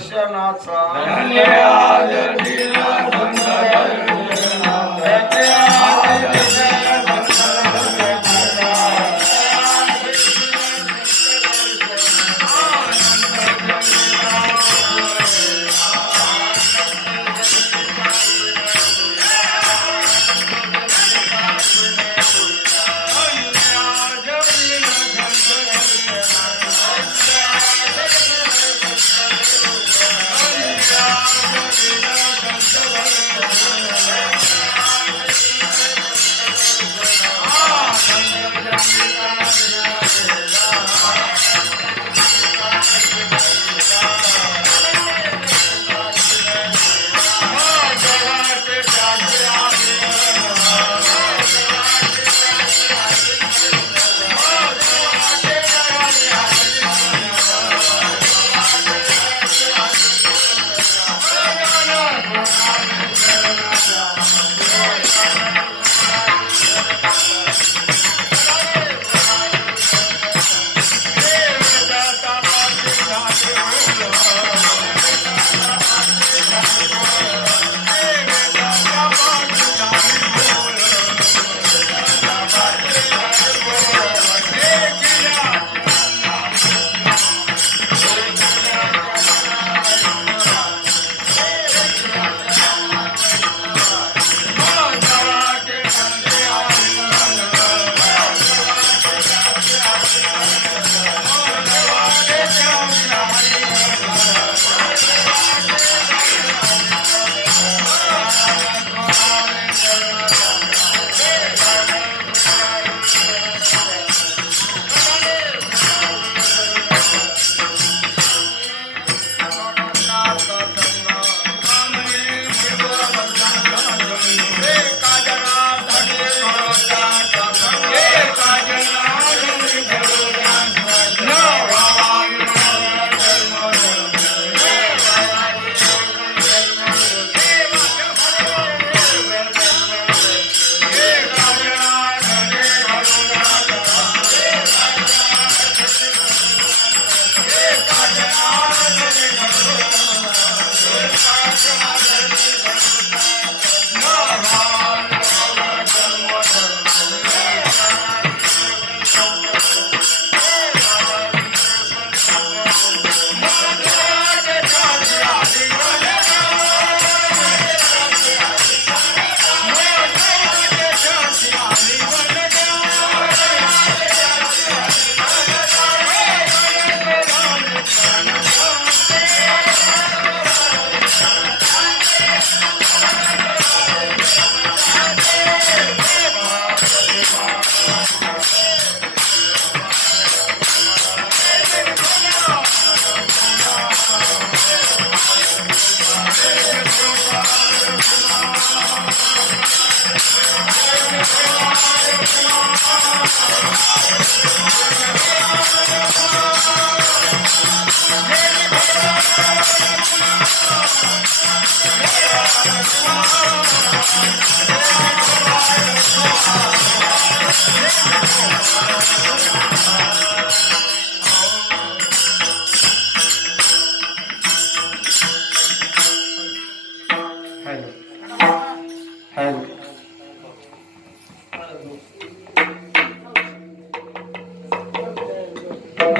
दर्शनाचा धन्य आज दिला धन्य आज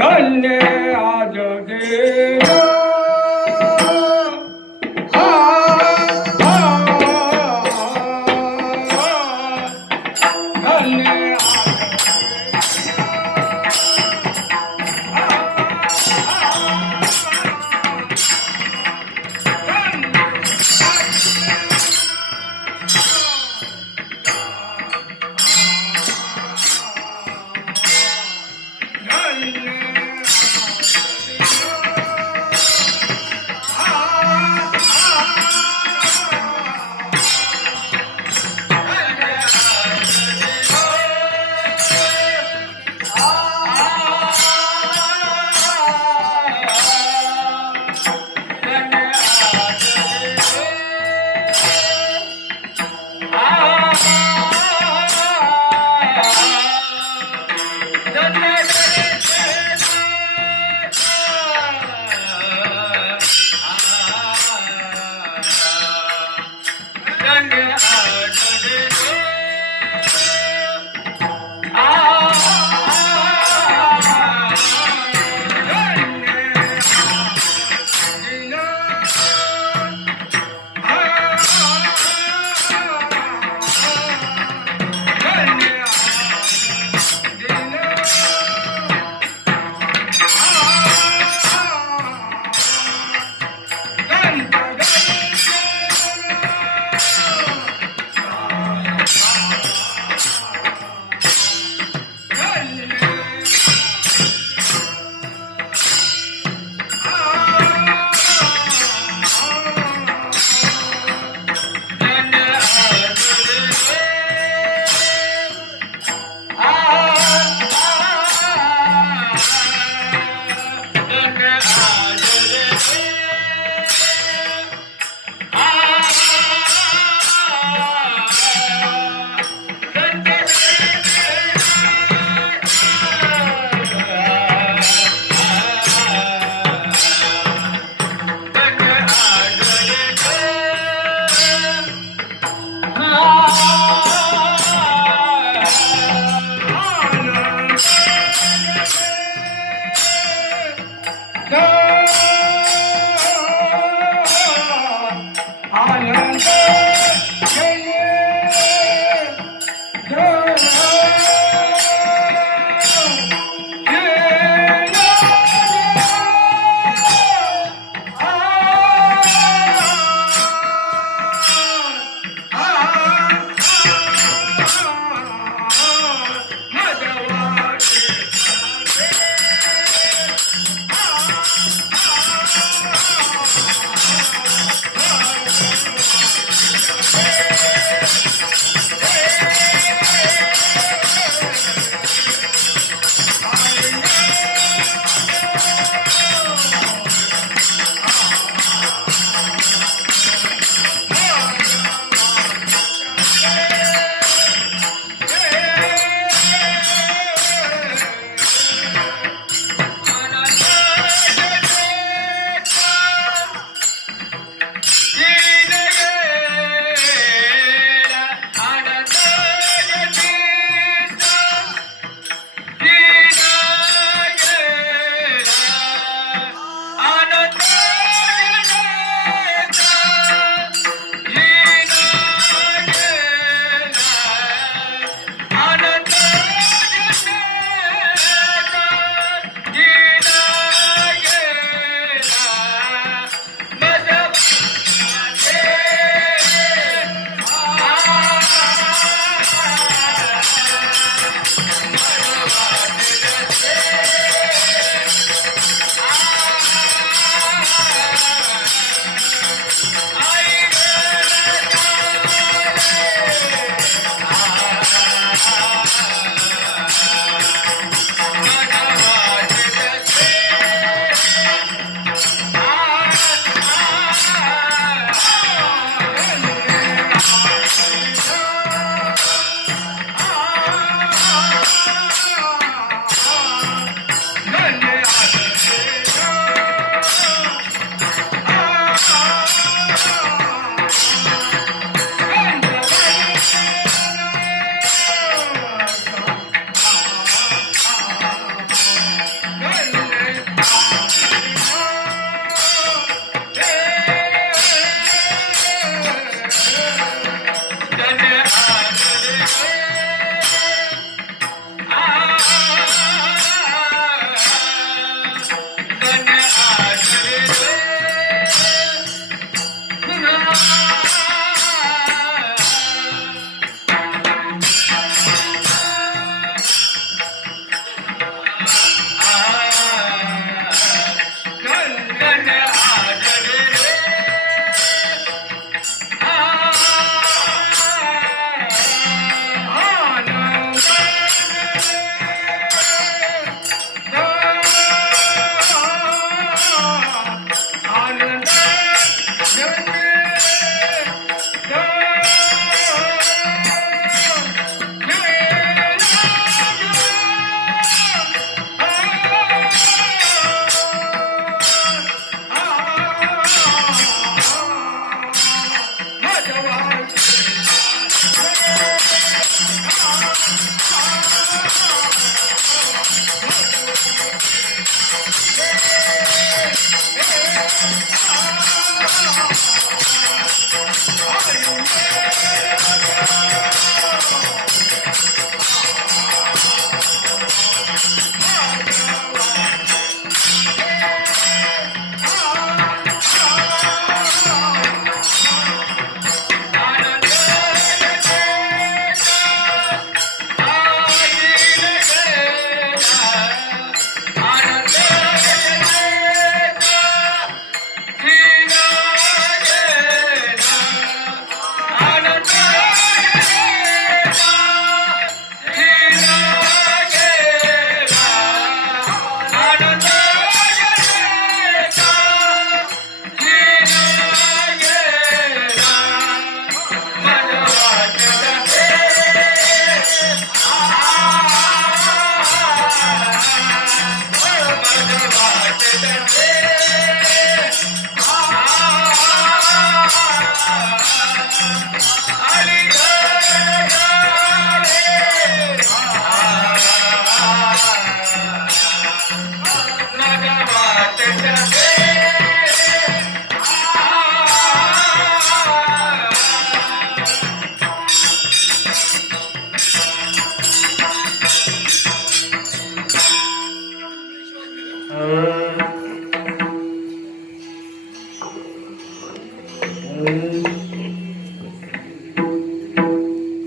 धन्य आज दिला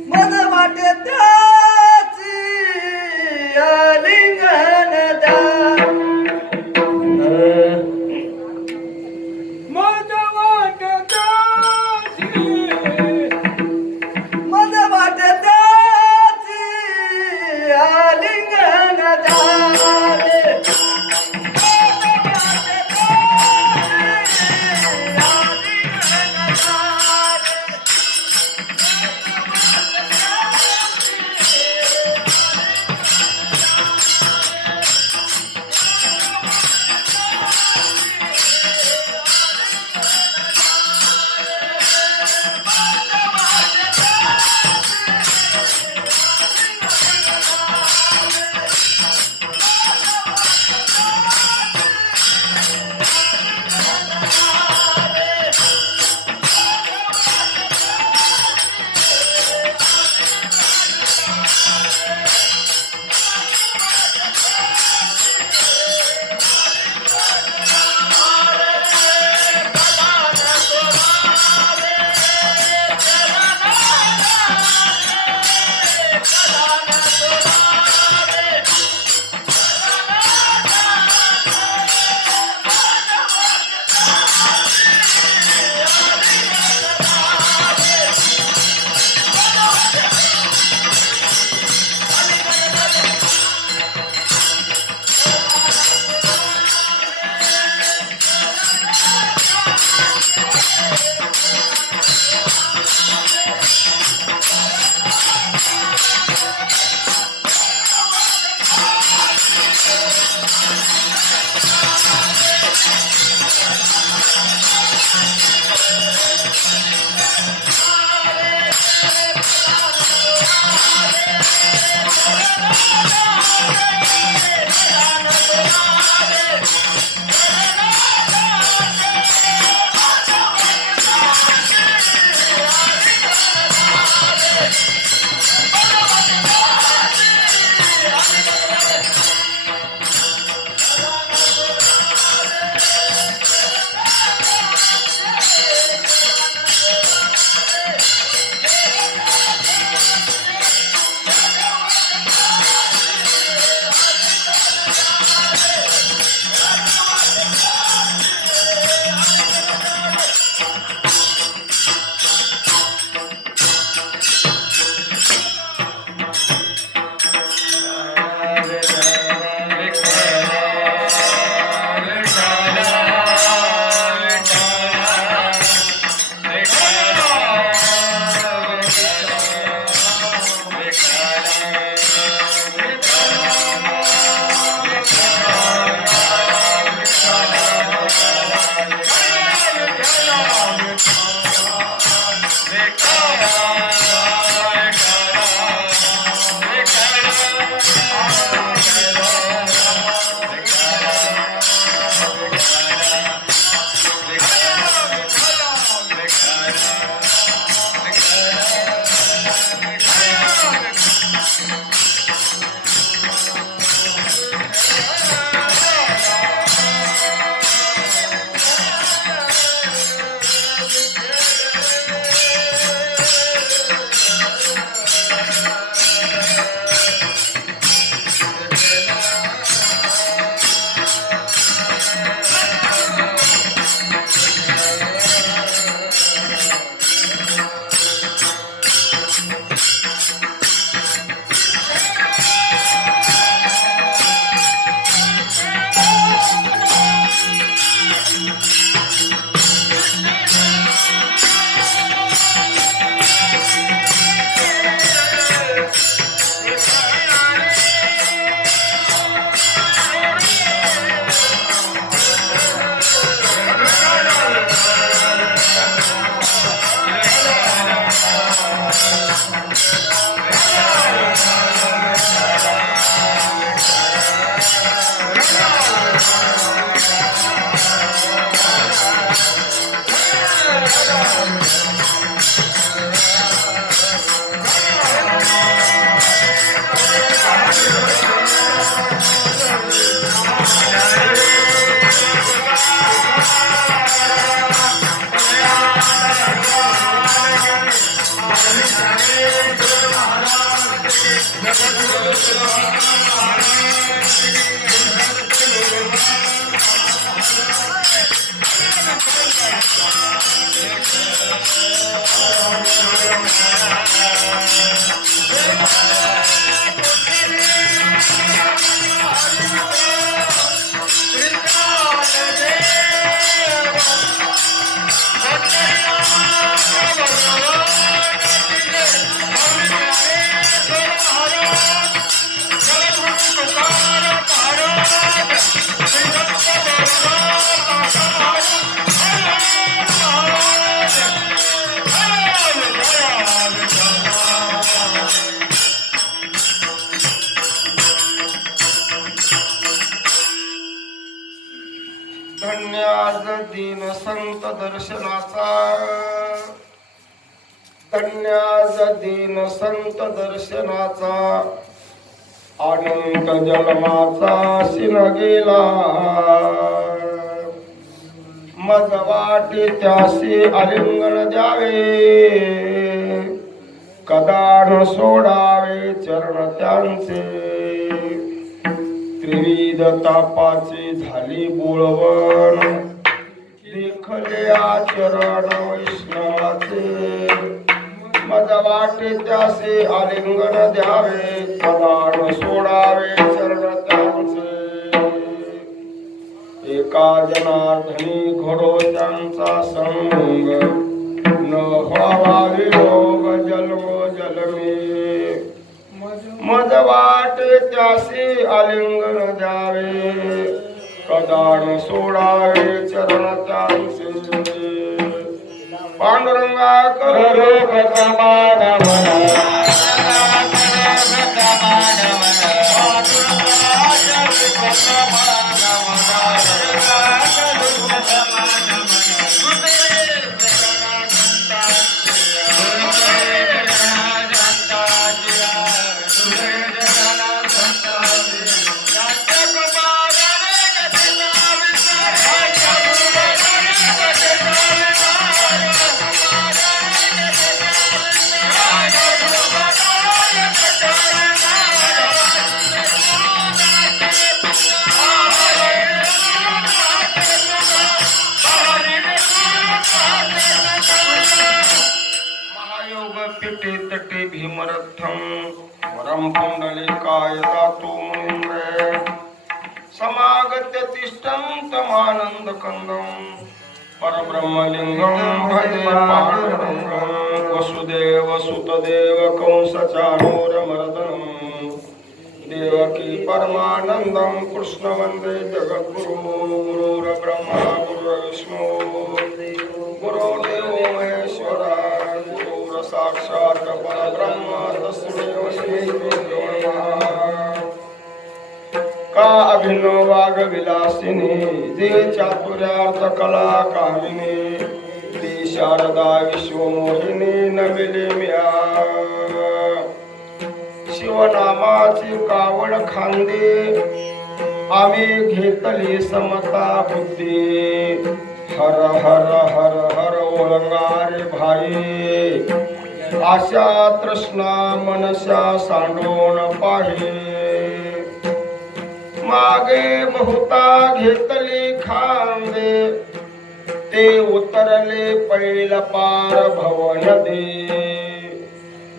मज वाटे त्याची आलिंगन द्या मज वाटताची मज वाटे त्याची आलिंगन द्या धन्य आज दीन संत दर्शनाचा, धन्य आज दीन संत दर्शनाचा, अनंत जन्माचा शिन गेला, मज वाटे त्यासी आलिंगन द्यावे, कदाण सोडावे चरण त्यांचे, त्रिविध तापाची झाली बोळवण, देखले आचरण वैष्णवाचे, मज वाटे त्यासे आलिंगन द्यावे, कदाण सोडावे चरण त्यांचे, एका जनार्दनी घडो त्यांचा संग, न व्हावा वियोग जन्म जन्मी, मज वाटे त्यासी आलिंगन द्यावे, कदाण सोडावे चरण त्यांचे, पांडुरंगा करो प्रतमान पिटे तटे भीमरथम, वरम पुंडलिकाय दातु मुनिन्द्रे, समागत्य तिष्ठं तमानंद कंदं, परब्रह्मलिंगं भजे पांडुरंगं, वसुदेव सुतदेव कंसचाणूरमर्दनं, देवकी परमानंदं कृष्ण वन्दे जगद्गुरु, गुरुर्ब्रह्मा गुरुर्विष्णु गुरुर्देवो महेश्वरा, साक्षात परब्रह्म तस्मै श्री गुरुभ्यो नमः। का अभिनव वाग विलासिनी, जे चातुर्यार्थ कला कामिनी, ती शारदा विश्वमोहिनी नविले म्या, शिवनामाची कावड खांदे, आम्ही घेतली समता बुद्धी, हर हर हर हर ओळंगारे भाई, आशा तृष्णा मनशा सांडून पाहे, मागे बहुता घेतली खांदे, ते उतरले पैल पार भवन दे,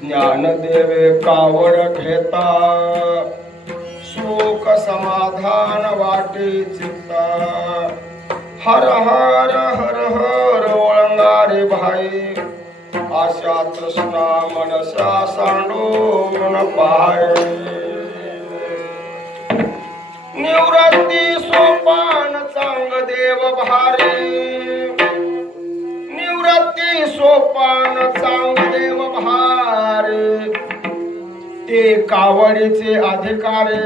ज्ञान देवे कावड घेता, सुख समाधान वाटे चित्ता, हर हर हर हर ओळंगारे भाई, आशा तृष्णा मनसा सांडून पाय, निवृत्ती सोपान चांग देव भारी, निवृत्ती सोपान चांग देव भारी, ते कावडीचे अधिकारी,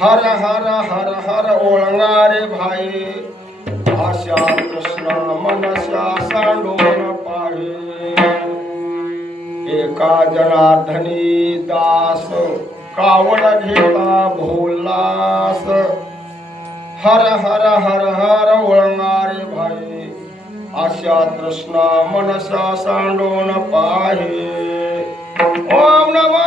हर हर हर हर ओळंगारे भाई, आशा कृष्ण मनसा सांडून पाहे, एका जनार्दनी दास कावड घेता भोलास, हर हर हर हर ओळंगारे भाई, आशा तृष्णा मनसा सांडून पाहे ओम नमो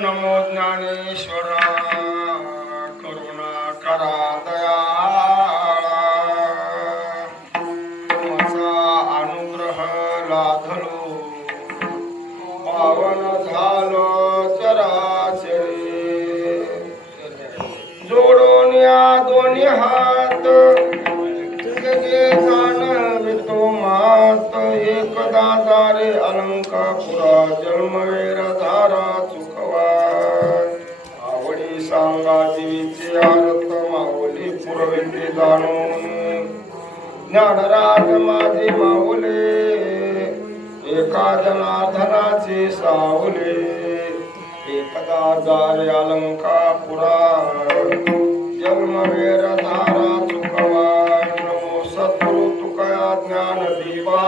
नमो ज्ञानेश्वरा करुणा करा दयाळा तुमचा अनुग्रह लाधलो पावन झालो चराचरी जोडून या दोन्ही हात तुझे जाणवे तो मात एकदा दारे अलंकापुरा जन्मवेर धारा चुकवा आवडी सांगा जीवीचे अर्थ माऊली पुरविते जाणून ज्ञानराज माझे माऊले एका जनार्दनाचे सावले एकदा दारे अलंकापुरा जन्मवेर धारा चुकवा नमो सद्गुरु तुकया ज्ञान दिवा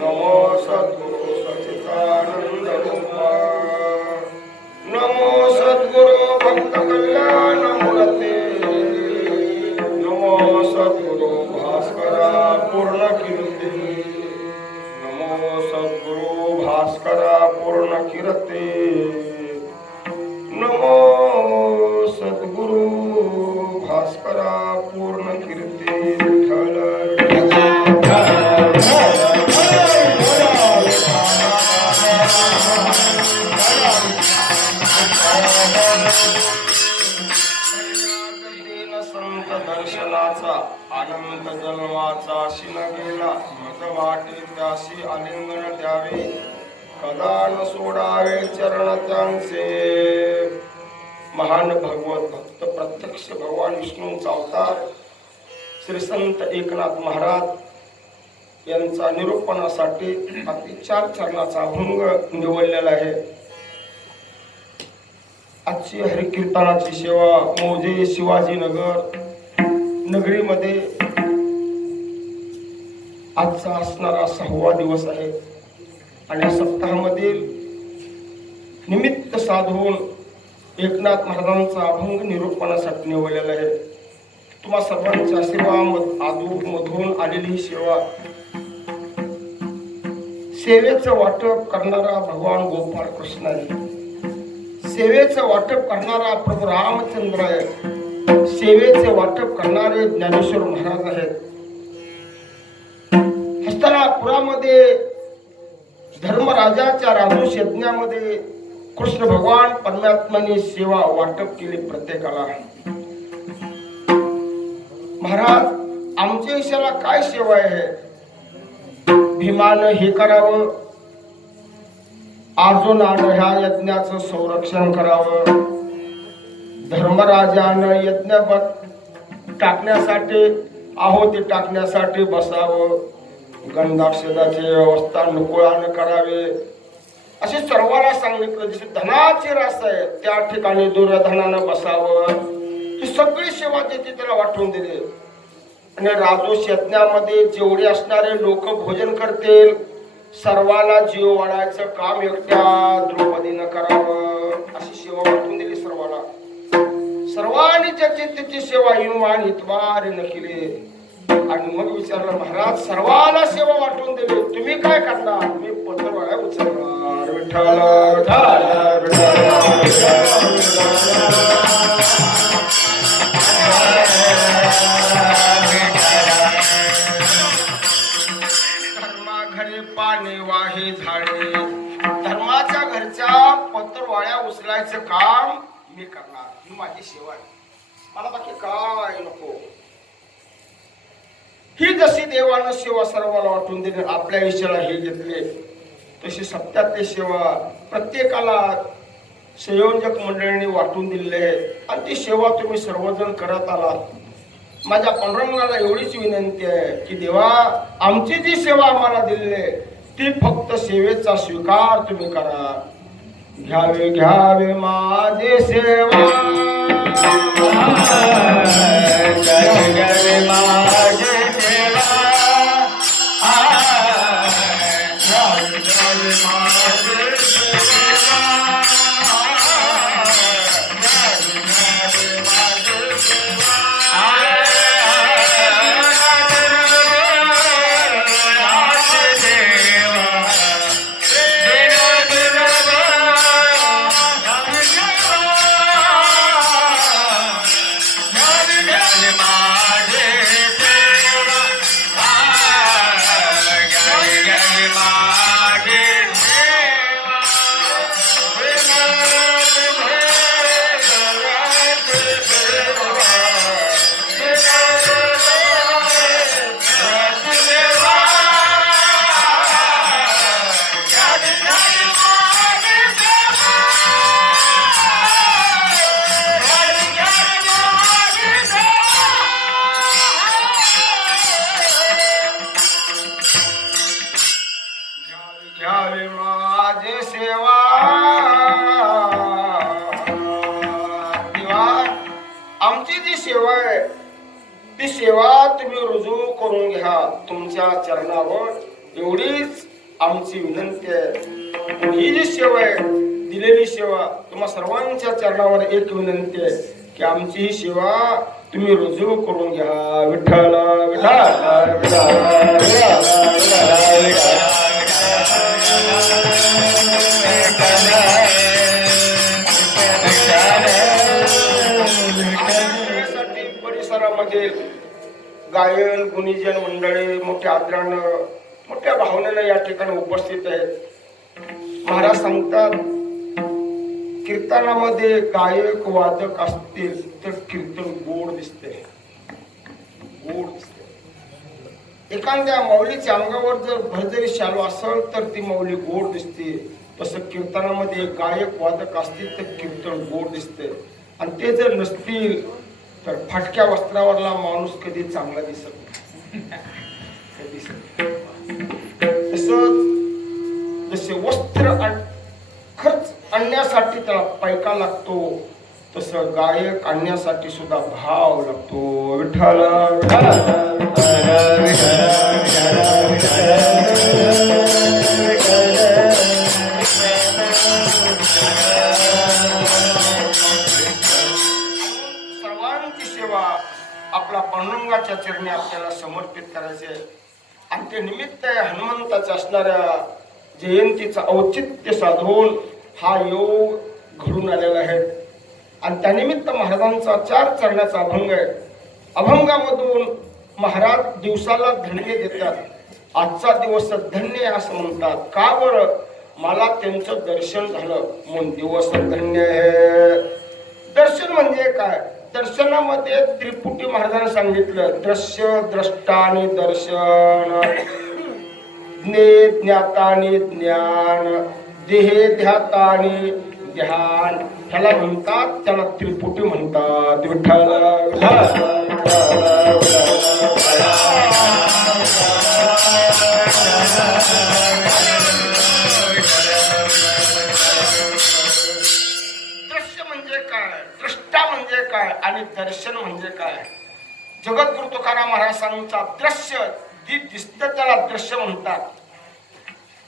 नमो सद्गुरु सच्चिदानंद रूपा नमो सद्गुरु भक्त कल्याण मूर्ते नमो सद्गुरु भास्करा पूर्ण कीर्ती नमो सद्गुरु भास्करा पूर्ण कीर्ती नमो सद्गुरु भास्करा पूर्ण कीर्ती विठ्ठल दीन संत दर्शनाचा आनंद जन्माचा शिन गेला मज वाटे त्याशी आलिंगन द्यावे कदा न सोडावे चरण त्यांचे महान भगवत भक्त प्रत्यक्ष भगवान विष्णूंचा अवतार श्री संत एकनाथ महाराज यांचा निरूपणासाठी अगदी 4 चरणाचा अभंग निवडलेला आहे. आजची हरिकीर्तनाची सेवा मौजे शिवाजीनगर नगरीमध्ये आजचा असणारा 6वा दिवस आहे आणि या सप्ताहामधील निमित्त साधून एकनाथ महाराजांचा अभंग निरूपणासाठी निवडलेला आहे. तुम्हा सर्वांच्या सेवामधून आलेली ही सेवा सेवेचं वाटप करणारा भगवान गोपाळ कृष्ण आहे. सेवेचं वाटप करणारा प्रभू रामचंद्र आहे. सेवेचे वाटप करणारे ज्ञानेश्वर महाराज आहेत. हस्तिनापुरामध्ये धर्मराजाच्या राजूष यज्ञामध्ये कृष्ण भगवान परमात्म्याने सेवा वाटप केली प्रत्येकाला. महाराज, आमच्या ईशाला काय सेवा आहे? भीमानं हे करावं, अर्जुनानं ह्या यज्ञाचं संरक्षण करावं, धर्मराजानं यज्ञ टाकण्यासाठी आहुती टाकण्यासाठी बसावं, गंधाक्षदाची व्यवस्था नुकुळानं करावे, असे सर्वांना सांगितलं. जसे धनाची रास आहे त्या ठिकाणी दुर्योधनानं बसावं, ही सगळी सेवा देते त्याला वाटून दिली. आणि राजोष यज्ञामध्ये जेवढे असणारे लोक भोजन करतील सर्वांना जीव वाढायचं काम एकट्या द्रौपदीनं करावं, अशी सेवा वाटून दिली सर्वांना. सर्वांनी ज्याची त्याची सेवा इनवान इतवारीनं केली. आणि मग विचारलं, महाराज सर्वांना सेवा वाटून दिली, तुम्ही काय करणार? मी पत्रवाळ्या उचलणार. विठ्ठल विठ्ठल धर्मा घरी पाणी वाहे झाडे, धर्माच्या घरच्या पत्रवाळ्या उचलायचं काम मी करणार. ही माझी सेवा आहे, मला बाकी काय नको. ही जशी देवानं सेवा सर्वांना वाटून दिली, आपल्या विषयाला हे घेतले, तशी सत्यातली सेवा प्रत्येकाला संयोजक मंडळींनी वाटून दिलेली आहे. आणि ती सेवा तुम्ही सर्वजण करत आलात. माझ्या पांडुरंगाला एवढीच विनंती आहे की देवा, आमची जी सेवा आम्हाला दिलेली आहे ती फक्त सेवेचा स्वीकार तुम्ही करा. घ्यावे घ्यावे माझे सेवा, घ्यावे घ्यावे माझे ती सेवा तुम्ही रुजू करून घ्या तुमच्या चरणावर, एवढीच आमची विनंती आहे. ही जी सेवा आहे, दिलेली सेवा, तुम्हा सर्वांच्या चरणावर एक विनंती आहे की आमची ही सेवा तुम्ही रुजू करून घ्या. विठ्ठल परिसरामध्ये गायन गुणीजन मंडळी मोठ्या आदरानं मोठ्या भावनेनं या ठिकाणी उपस्थित आहेत. महाराज सांगतात, कीर्तनामध्ये गायक वादक असतील तर कीर्तन गोड दिसते, गोड दिसते. एखाद्या माऊलीच्या अंगावर जर भरजरी शालू असेल तर ती माऊली गोड दिसते. तसं कीर्तनामध्ये गायक वादक असतील तर कीर्तन गोड दिसते. आणि ते जर नसतील तर फाटक्या वस्त्रावरला माणूस कधी चांगला दिसत नाही. तसंच जसे वस्त्र खर्च आणण्यासाठी त्याला पैका लागतो, तसं गायक आणण्यासाठी सुद्धा भाव लागतो. विठ्ठल सर्वांची सेवा आपल्या पांडुरंगाच्या चरणी आपल्याला समर्पित करायचे. आणि ते निमित्त हनुमंताच्या असणाऱ्या जयंतीचं औचित्य साधून हा योग घडून आलेला आहे. आणि त्यानिमित्त महाराजांचा 4 चरणाचा अभंग आहे. अभंगामधून महाराज दिवसाला धन्य देतात. आजचा दिवस धन्य असं म्हणतात. का बरं? मला त्यांचं दर्शन झालं म्हणून दिवस धन्य आहे. दर्शन म्हणजे काय? दर्शनामध्ये त्रिपुटी महाराजांनी सांगितलं दृश्य द्रष्टा आणि दर्शन, ज्ञे ज्ञाता आणि ज्ञान, देहे ध्याता आणि ध्यान. ह्याला म्हणतात, त्याला त्रिपुटी म्हणतात. विठ्ठल दृश्य म्हणजे काय, दृष्टा म्हणजे काय आणि दर्शन म्हणजे काय? जगद्गुरु तुकाराम महाराजांचा दृश्य जी दिसतं त्याला दृश्य म्हणतात,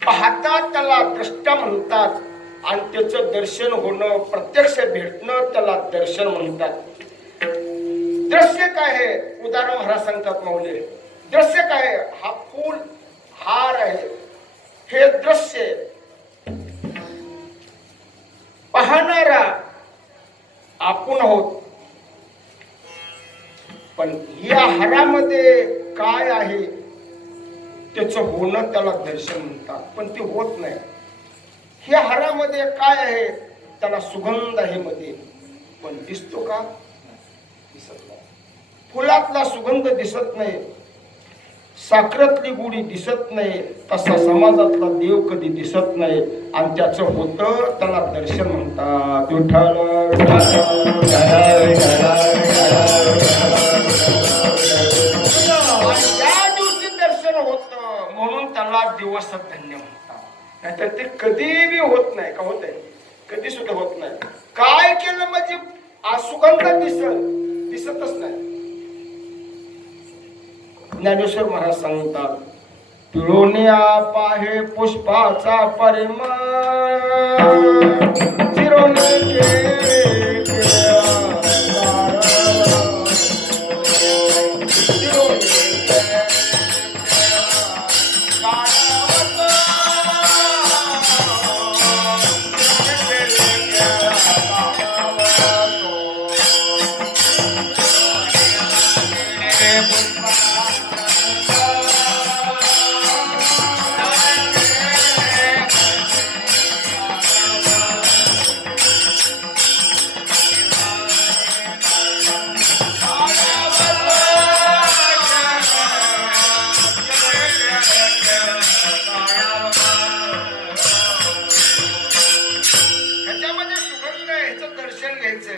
पाहतात त्याला दृष्टा म्हणतात, आणि त्याचं दर्शन होणं, प्रत्यक्ष भेटणं त्याला दर्शन म्हणतात. दृश्य काय आहे? उदाहरण महाराज सांगतात माऊली, दृश्य काय आहे? हा फूल हार आहे, हे दृश्य. पाहणारा आपण आहोत, पण या हारामध्ये काय आहे त्याचं होणं त्याला दर्शन म्हणतात, पण ते होत नाही. ह्या हारामध्ये काय आहे? त्याला सुगंध आहे मध्ये, पण दिसतो का? दिसत नाही. फुलातला सुगंध दिसत नाही, साखरातली गुढी दिसत नाही, तसा समाजातला देव कधी दिसत नाही, आणि त्याचं होतं त्याला दर्शन म्हणतात. विठ्ठल ज्या दिवशी दर्शन होत म्हणून त्याला दिवस धन्य म्हणतात. नाहीतर ते कधीही होत नाही. का होत आहे? कधी सुद्धा होत नाही. काय केलं म्हणजे सुगंध दिसतच नाही. ज्ञानेश्वर महाराज सांगतात, पिळोनिया पाहे पुष्पाचा परिमळ, चिरोने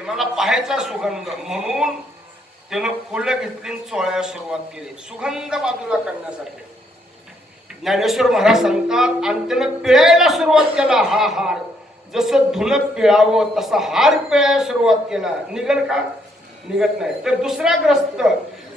मला पाहायचा सुगंध म्हणून त्यानं फुलं घेतली, चोळायला सुरुवात केली सुगंध बाजूला काढण्यासाठी. ज्ञानेश्वर महाराज सांगतात, आणि त्यानं पिळायला सुरुवात केला. हा हार जसं धुणं पिळावं तसा हार पिळायला सुरुवात केला. निघल का? निघत नाही. तर दुसरा ग्रस्त,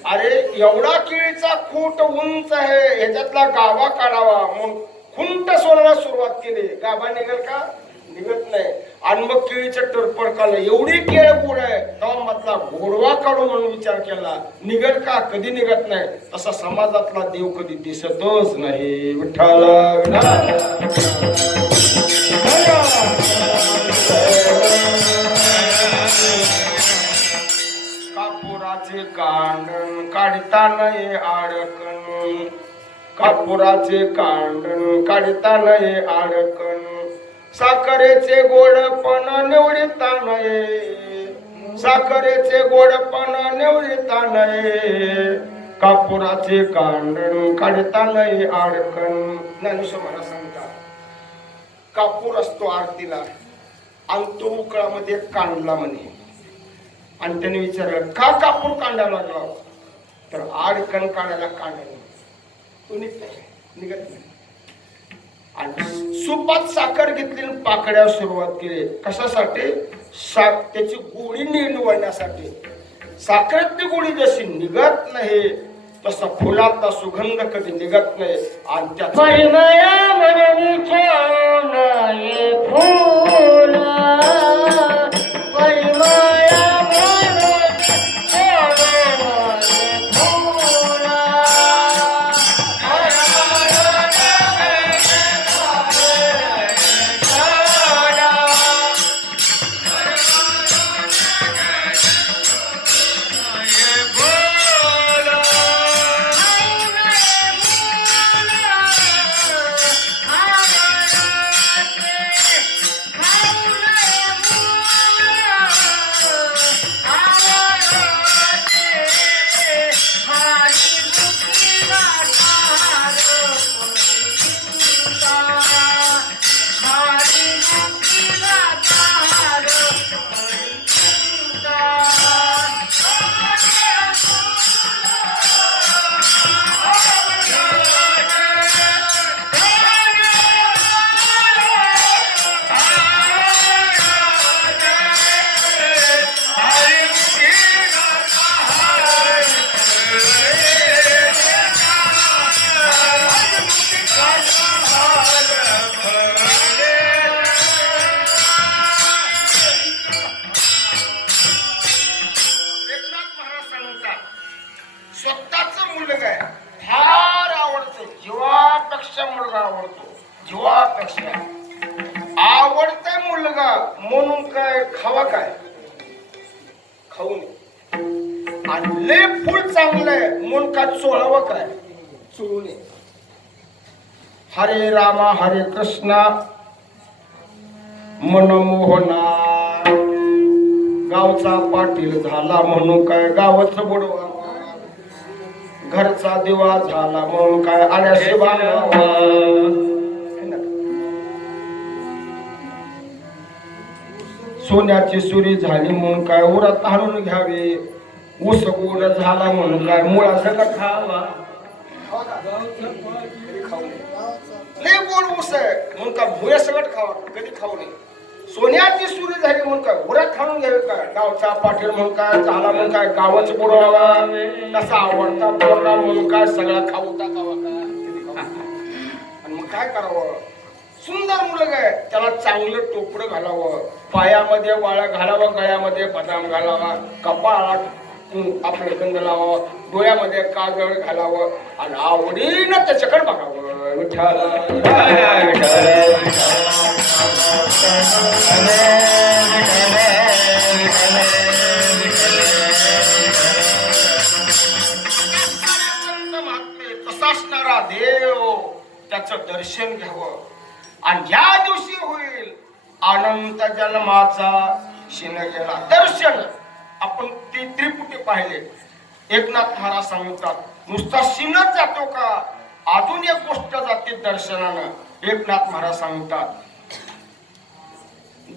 अरे एवढा केळीचा खूट उंच आहे, ह्याच्यातला गाभा काढावा म्हणून खुंट सोडायला सुरुवात केली. गाभा निघल का? निघत नाही. आणि मग केळीचं टरपड काढलं, एवढी केळ गोड आहे, तेव्हा मधला गोडवा काढू म्हणून विचार केला. निघत का? कधी निघत नाही. तसा समाजातला देव कधी दिसतच नाही. विठ्ठल कापुराचे कांडण काढता नये आडकण, कापुराचे कांडण काढता नये आडकण, साखरेचे गोडपण निवडिता नये, साखरेचे गोडपण निवडिता नये, कापुराचे कांडण काढता नये आडकण. ज्ञानेश्वर महाराज सांगतात, कापूर असतो आरतीला, आणि तो उकळामध्ये कांडला म्हणे. आणि त्याने विचारलं, का कापूर कांडायला लागला? तर आडकण काढायला कांडलं, तो निघत नाही. आणि सुपात साखर घेतली, पाकड्या सुरुवात केली. कशासाठी? त्याची गोळी निवडण्यासाठी. साखरेतली गोळी जशी निघत नाही तसा फुलाचा सुगंध कधी निघत नाही. आणि त्याचा एकनाथ महाराज सांगतात स्वतःच मुलगा आहे फार आवडतं, जीवापेक्षा मुलगा आवडतो, जीवापेक्षा आवडता मुलगा म्हणून काय खावा काय खाऊ नये, आणि लय फुल चांगलंय म्हणून काय चोळावं काय चोळू नये. हरे रामा हरे कृष्णा मनमोहना गावचा पाटील झाला म्हणून काय गावच बुडवा, घरचा दिवा झाला म्हणून काय आल्याशी बांधावा. सोन्याची सुरी झाली म्हणून काय उरात हाणून घ्यावी, ऊस गोड झाला म्हणून काय मुळा सगळं खावा. लय गोड ऊस आहे म्हणून काय भुया सगळं खावा, कधी खाऊ नये. सोन्याची सुरी झाली म्हणून काय उरात खाऊन घ्यावी काय, गावचा पाटील म्हणून काय झाला म्हणून काय गावच बुडवावा, तसा आवडता पोरगा म्हणून काय सगळा खाऊ टाकावा काय. आणि मग काय करावं, सुंदर मुलगा आहे त्याला चांगलं टोपडं घालावं, पायामध्ये वाळा घालावं, गळ्यामध्ये बदाम घालावा, कपाळाला आपलं गंध लावावं, डोळ्यामध्ये काजळ घालावं, आणि आवडीनं त्याच्याकडे बघावं. विठ्ठल तसा असणारा देव त्याचं दर्शन घ्यावं, आणि ज्या दिवशी होईल अनंत जन्माचा शिन गेला दर्शन. आपण ते त्रिपुटी पाहिले. एकनाथ महाराज सांगतात नुसता शिनच जातो का, अजून एक गोष्ट जाते दर्शनानं. एकनाथ महाराज सांगतात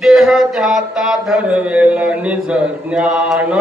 देह ध्याता धरवेल निज ज्ञान,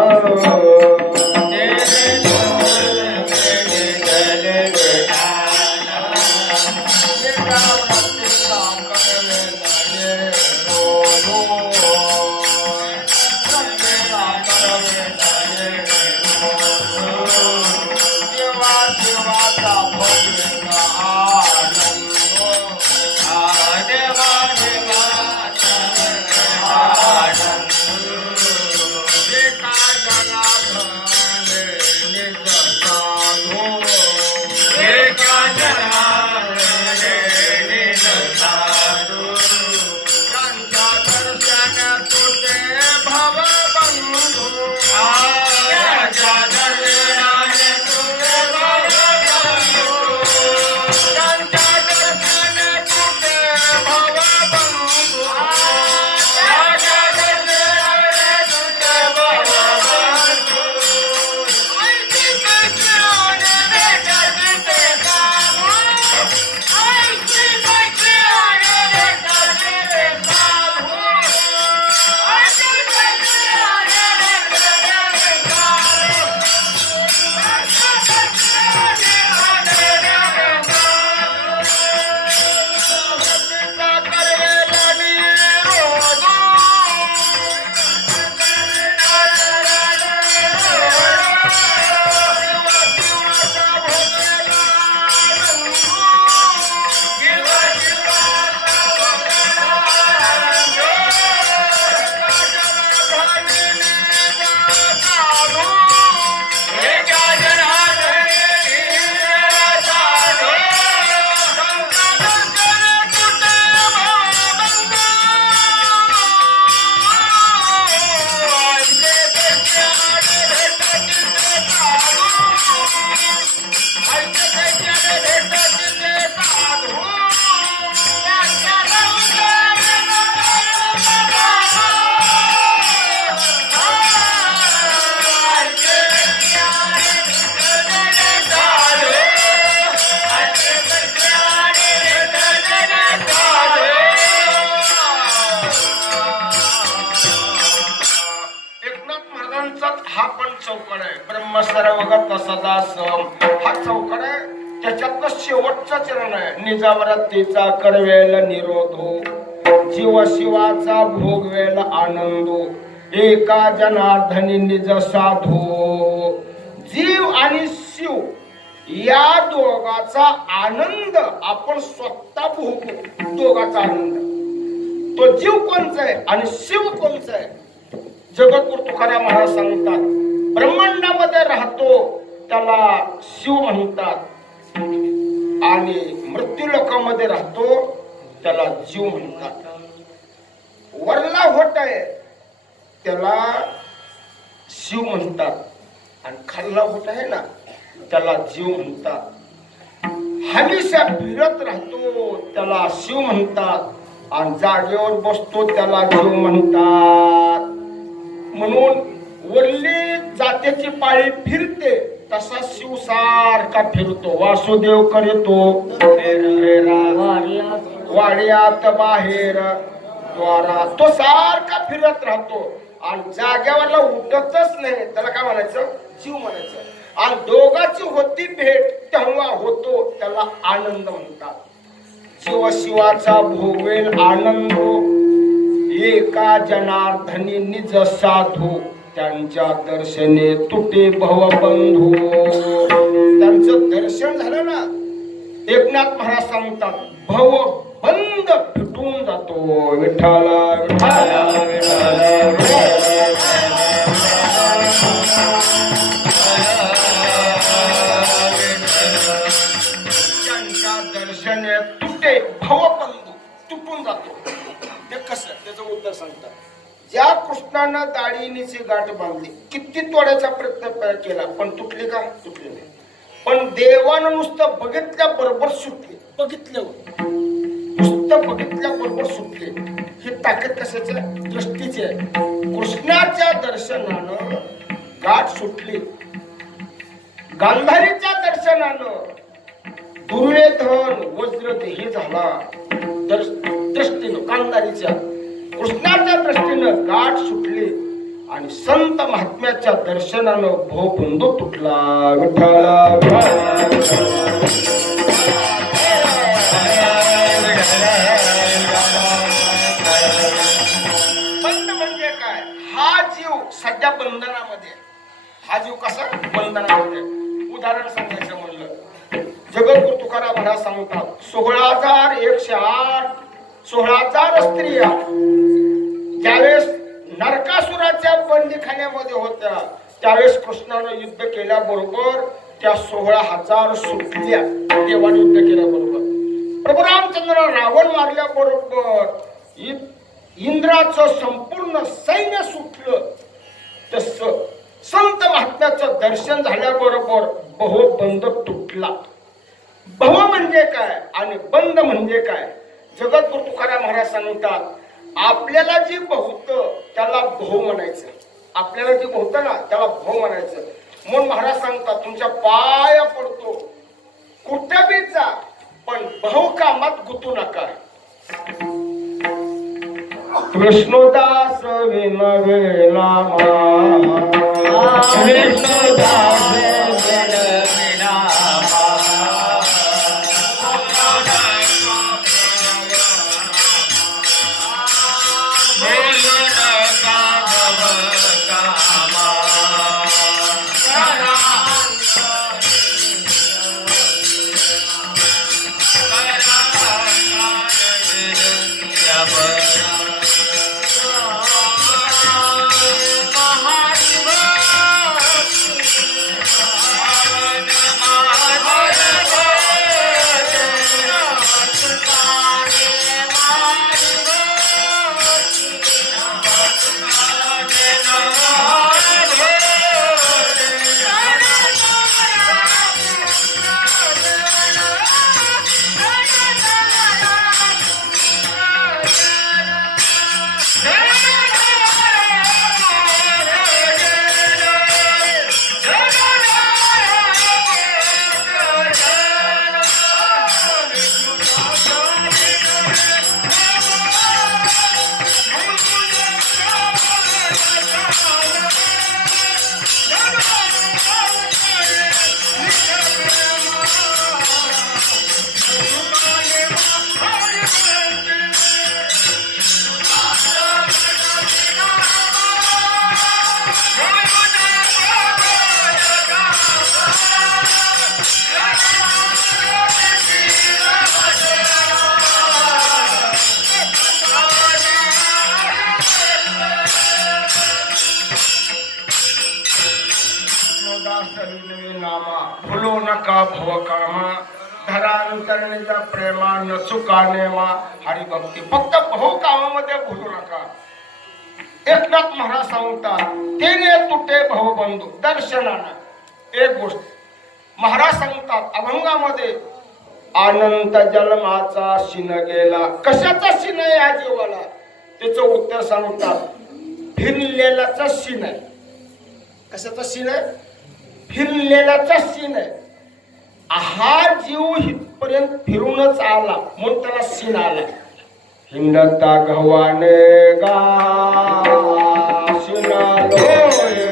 ब्रह्म सर्वगत सदा सम हा चौकड आहे. त्याच्यातलं शेवटचं चरण आहे. निजावरतीचा करवेल निरोधो जीव शिवाचा भोगवेल आनंदो एका जनार्दनी निज साधो. जीव आणि शिव या दोघाचा आनंद आपण स्वतः भोगतो. दोघाचा आनंद. तो जीव कोणचा आहे आणि शिव कोणचा आहे? जगद्गुरु तुकाराम महाराज सांगतात, ब्रह्मांडामध्ये राहतो त्याला शिव म्हणतात आणि मृत्यू लोकामध्ये राहतो त्याला जीव म्हणतात. वरला होत आहे त्याला शिव म्हणतात आणि खाल्ला होत आहे ना त्याला जीव म्हणतात. हमेशा फिरत राहतो त्याला शिव म्हणतात आणि जागेवर बसतो त्याला जीव म्हणतात. म्हणून वरली जातीची पाळी फिरते तसा शिव सारखा फिरतो. वासुदेव करीतो वाड्यात बाहेर द्वारा. तो सारखा फिरत राहतो आणि जाग्यावरला उठतच नाही. त्याला काय म्हणायचं? जीव म्हणायचं. आणि दोघांची होती भेट तेव्हा होतो त्याला आनंद म्हणतात. जीव शिवाचा भोगवेल आनंद एका जनार्दनी निज साधू त्यांच्या दर्शने तुटे भवबंधू. त्यांचं दर्शन झालं ना एकनाथ महाराज सांगतात भव बंद फिटून जातो. विठ्ठला विठ्ठला त्यांच्या दर्शने तुटे भवबंधू तुटून जातो. ते कसं? त्याचं उत्तर सांगतात. ज्या कृष्णानं दाढीनीची गाठ बांधली किती तोडायचा प्रयत्न केला पण तुटली का? तुटली नाही. पण देवानं नुसतं बघितल्या बरोबर सुटली. नुसतं बघितल्या बरोबर सुटली. ही ताकद कशाची? दृष्टीची आहे. कृष्णाच्या दर्शनानं गाठ सुटली. गांधारीच्या दर्शनानं दुर्योधन वज्रदेही झाला. दृष्टीनं गांधारीच्या कृष्णाच्या दृष्टीनं गाठ सुटली आणि संत महात्म्याच्या दर्शनानं भवबंध तुटला. विठ्ठला बंध म्हणजे काय? हा जीव सध्या बंधनामध्ये. हा जीव कसा? बंधनामध्ये. उदाहरण सांगायचं म्हणलं जगद्गुरु तुकाराम महाराज सांगतात 16,108 16,000 स्त्रिया ज्यावेळेस नरकासुराच्या बंदीखान्यामध्ये होत्या त्यावेळेस कृष्णानं युद्ध केल्याबरोबर त्या 16,000 सुटल्या. देवाने युद्ध केल्याबरोबर प्रभू रामचंद्र रावण मारल्याबरोबर इंद्राचं संपूर्ण सैन्य सुटलं. तस संत महात्म्याचं दर्शन झाल्याबरोबर भवबंध तुटला. भव म्हणजे काय आणि बंद म्हणजे काय? जगद्गुरु तुकाराम महाराज सांगतात आपल्याला जे बहुतं त्याला भव म्हणायचं. आपल्याला जे बहुतं ना त्याला भव म्हणायचं. म्हणून महाराज सांगतात तुमच्या पाया पडतो कुठं बी जा पण भव कामात गुतू नका. कृष्णदास विनवेला कृष्णदास नका भव कामा धरांतरणीचा प्रेमा न चुकाने मा हरिभक्ती फक्त भव कामामध्ये भुलू नका. एकनाथ महाराज सांगतात तेने तुटे भवबंधू दर्शनानं एक गोष्ट महाराज सांगतात अभंगामध्ये अनंत जन्माचा शिन गेला. कशाचा शिन आहे या जीवाला? त्याचं उत्तर सांगतात फिरलेलाचा शिन आहे. कशाचा शिन आहे? फिरलेलाचा शिन आहे. हा जीव हितपर्यंत फिरूनच आला म्हणून त्याला शिन आला. हिंडता गव्हाने गा शिनालोय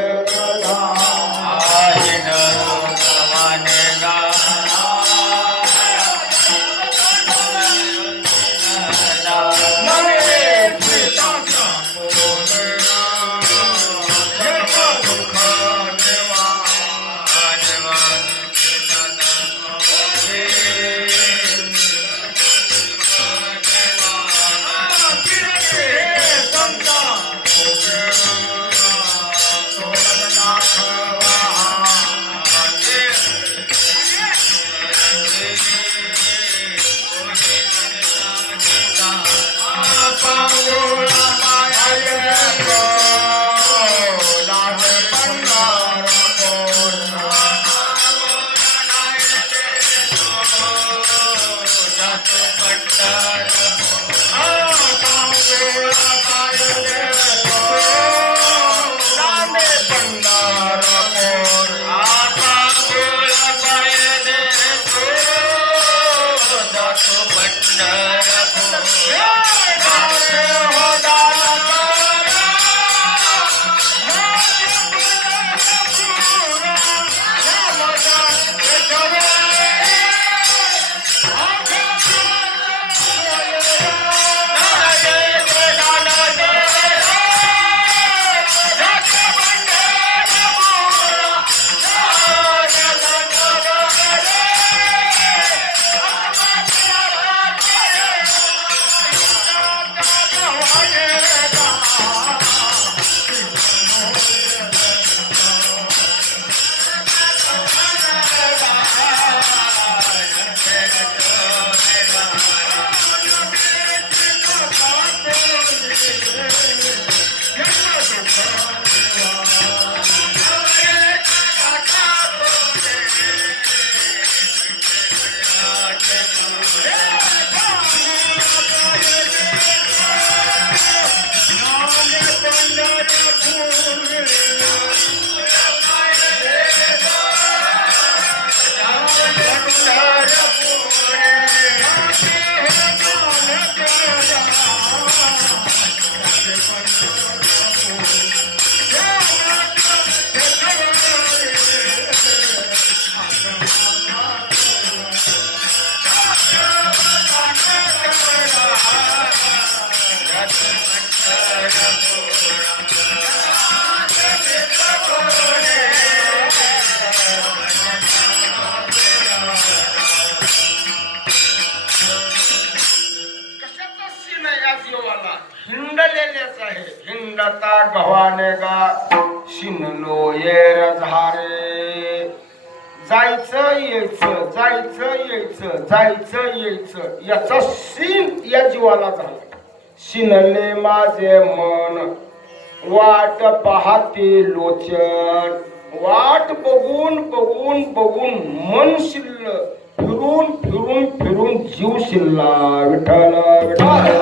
हिंडता गव्हाने गा शिनलो येर झारे. जायचं यायचं जायचं यायचं जायचं यायचं याचा सीन या जीवाला झाला. शिनले माझे मन वाट पाहते लोचन. वाट बघून बघून बघून मन शिल्ल फिरून फिरून फिरून जीव शिल्ला. विठ्ठल विठ्ठल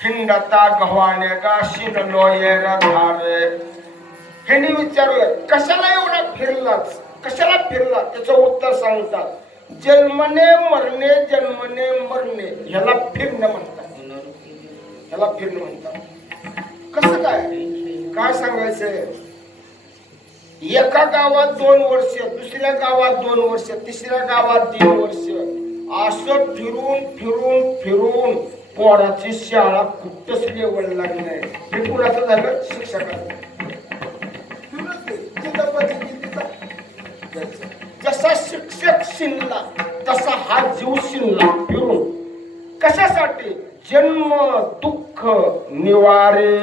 हिंडता गव्हाने गा शिनलो येर झारे. ह्यांनी विचारलं कशाला एवढा फिरलाच कशाला फिरला? त्याचं उत्तर सांगतात जन्मने मरणे जन्मने मरणे ह्याला फिरणं म्हणतात. ह्याला फिरणं म्हणतात. कसं काय काय सांगायचंय? एका गावात 2 वर्ष, दुसऱ्या गावात 2 वर्ष, तिसऱ्या गावात 3 वर्ष असं फिरून फिरून फिरून पोराची शाळा कुठंच लेवल लागली नाही. हे कुणाचं झालं? शिक्षकाचं. जसा शिक्षक शिनला तसा हा जीव शिनला फिरून कशासाठी? जन्म दुःख निवारे.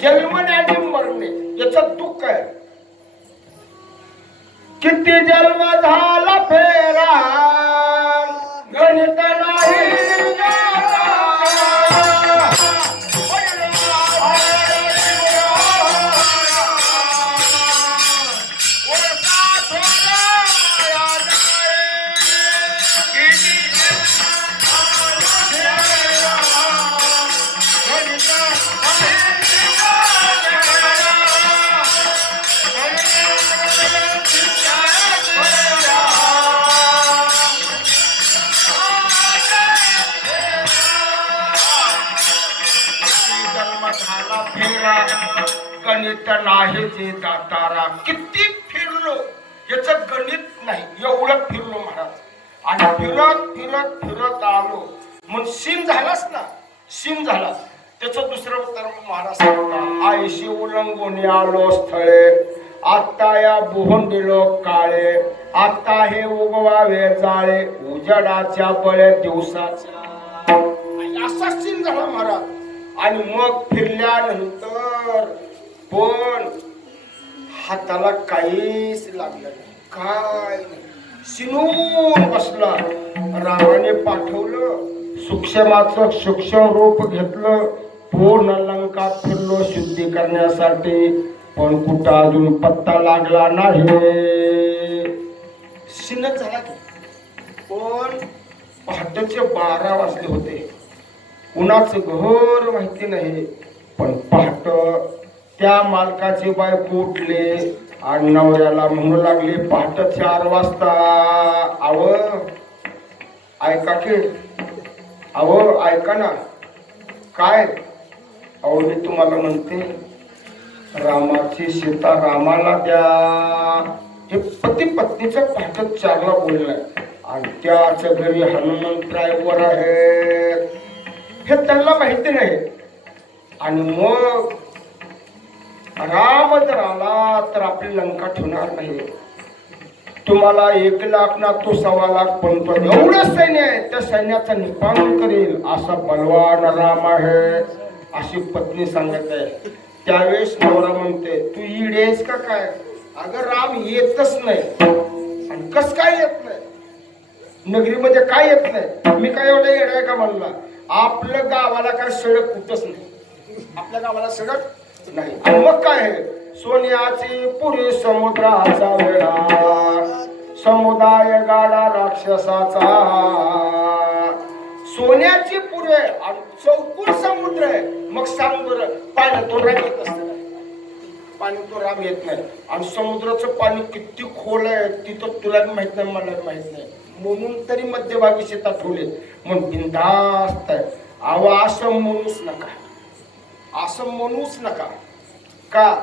जन्मणे आणि मरणे याचं दुःख आहे. किती जन्म झाला फेरा गणित नाही गणित नाही जे दातारा. किती फिरलो याच गणित नाही, एवढं फिरलो महाराज. आणि फिरत फिरत फिरत आलो मग सीन झालाच ना. सीन झाला त्याचं दुसरं उत्तर महाराज सांगता. आयशी उलंगून आलो स्थळे आता या बोहंडिलो काळे. आता हे उगवावे जाळे उजडाच्या बळे दिवसाच्या. असा सीन झाला महाराज. आणि मग फिरल्यानंतर पण हाताला काहीच लागलं नाही, काय नाही. शिनून बसला. रामाने पाठवलं सूक्ष्माचं सूक्ष्म रूप घेतलं. पूर्ण लंका फिरलो शुद्धी करण्यासाठी, पण कुठं अजून पत्ता लागला नाही. शिनच झाला की. पण पहाटेचे 12 वाजले होते. कुणाचं घर माहिती नाही. पण पहाट त्या मालकाची बायको उठले आणि नवऱ्याला म्हणू लागले पहाट 4 वाजता. आव ऐका की, अहो ऐका ना. काय? अहो मी तुम्हाला म्हणते रामाची सीता रामाला द्या. हे पती पत्नीचं पहाट 4ला बोललंय. आणि त्याच्या घरी हनुमंत ड्रायव्हर आहेत हे त्यांना माहिती नाही. आणि मग राम जर आला तर आपली लंका ठेवणार नाही. तुम्हाला 1 लाख ना तो 1.25 लाख पण तो एवढं सैन्य आहे, त्या सैन्याचा निपान करेल असा बलवान राम आहे अशी पत्नी सांगत आहे. त्यावेळेस नवरा म्हणते तू इडेस का काय? अगं राम येतच नाही. आणि कस काय येत नाही? नगरीमध्ये काय येत नाही? मी काय एवढं येड आहे का म्हणला? आपल्या गावाला काय सडक कुठंच नाही. आपल्या गावाला सडक नाही. आणि मग काय आहे? सोन्याची पुरी समुद्राचा वेळा समुदाय गाडा राक्षसाचा. सोन्याची पुरे आणि चौकोन समुद्र आहे. मग सांग बरं पाण्यातून राम येत असतं? पाण्यातून राम येत नाही. आणि समुद्राचं पाणी किती खोल आहे तिथं तुला माहित नाही, मला माहित नाही. म्हणून तरी मध्यभागी शेतात ठेवले. मग बिनधास्त आहे. अहो असं म्हणूच नका, असं म्हणूच नका. का?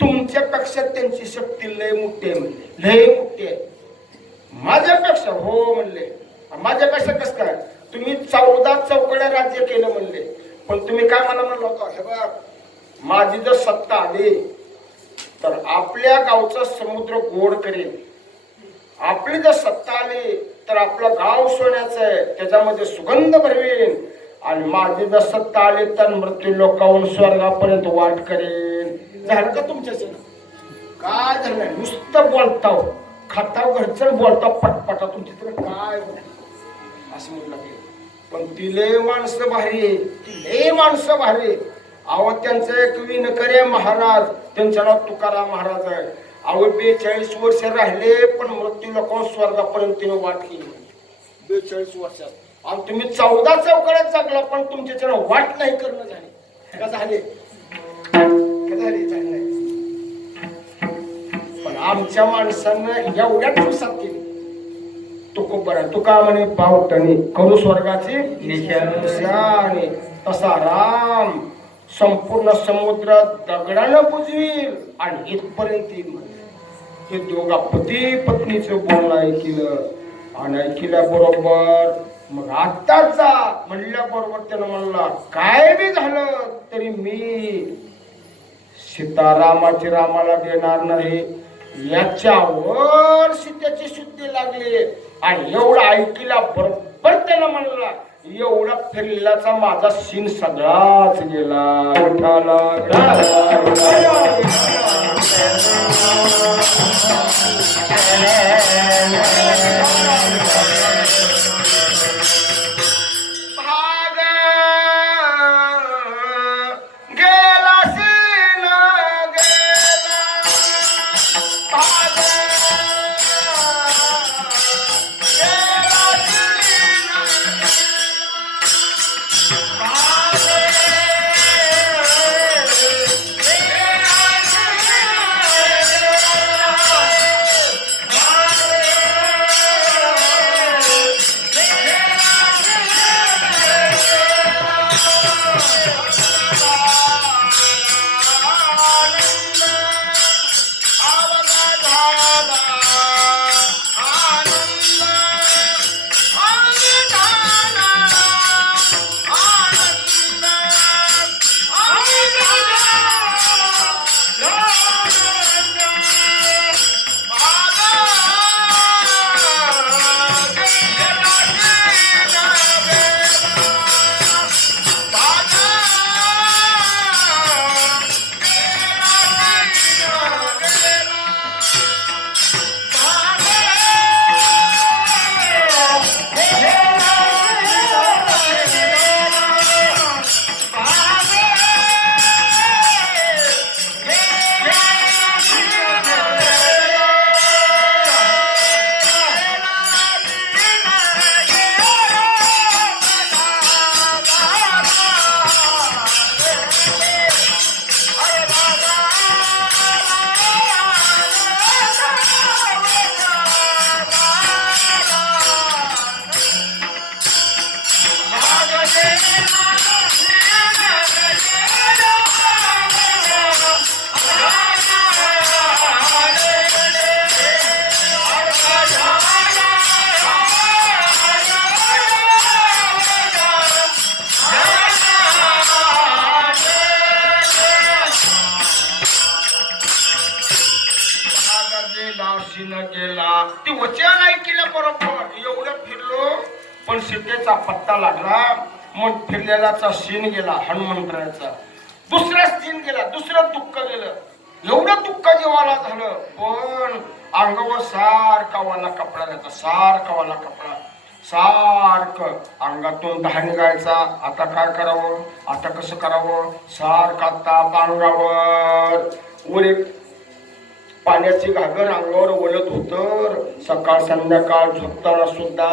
तुमच्यापेक्षा त्यांची शक्ती लय मोठी आहे म्हणले, लय मोठी आहे. माझ्यापेक्षा हो म्हणले. माझ्यापेक्षा कसं काय? तुम्ही 14 चौकड्या राज्य केलं म्हणले. पण तुम्ही काय मला म्हणलं होतं? हे बघ माझी जर सत्ता आली तर आपल्या गावचा समुद्र गोड करेल. आपली जर सत्ता आली तर आपलं गाव सोन्याचं आहे त्याच्यामध्ये सुगंध भरवेन. आणि माझी जर सत्ता आली तर मृत्यू लोकांहून स्वर्गापर्यंत वाट करेन. झालं का तुमच्याच? काय झालं? नुसतं बोलताव, खाताव, घरचं बोलताव पटपटातून तिथं काय असं म्हणू लागले. पण ती लय माणसं भारी, ती लय माणसं भारी. अहो त्यांचं एक विणकरे महाराज, त्यांचं नाव तुकाराम महाराज आहे. अहो 42 वर्ष राहिले पण मृत्यू लोकांहून स्वर्गापर्यंत तिने वाट केली. 42 वर्षात. आणि तुम्ही 14 चौकड्यात जगला पण तुमच्या वाट नाही करणं झाली का? झाले का? झाले. पण आमच्या माणसांना एवढ्या दिवसात केली. तुका म्हणे पावटणी करू स्वर्गाची निशाणी. तसा राम संपूर्ण समुद्र दगडानं बुजवील आणि इथपर्यंत येईल. हे दोघा पती पत्नीचं बोलणं ऐकलं आणि ऐकल्याबरोबर मग आत्ताच जा म्हणल्याबरोबर त्यानं म्हणला काय बी झालं तरी मी सीतारामाची रामाला देणार नाही. याच्यावर सीतेची शुद्धी लागली आणि एवढं ऐकला बरोबर त्यानं म्हणला एवढा फिरल्याचा माझा सीन सगळाच गेला गेला ती वचन ऐकलं बरोबर एवढं फिरलो पण सीतेचा पत्ता लागला मग फिरलेलाचा सीन गेला हनुमंतरायाचा दुसरा सीन गेला दुसरं दुःख गेलं एवढं दुःख जेव्हाला झालं पण अंगावर सारखा वाला कपडा घ्यायचा सारखा वाला कपडा सारखं अंगातून दहा निघायचा आता काय करावं आता कसं करावं सारखा ताप अंगावर वर एक पाण्याची घागर अंगावर वळत होत सकाळ संध्याकाळ झोपताना सुद्धा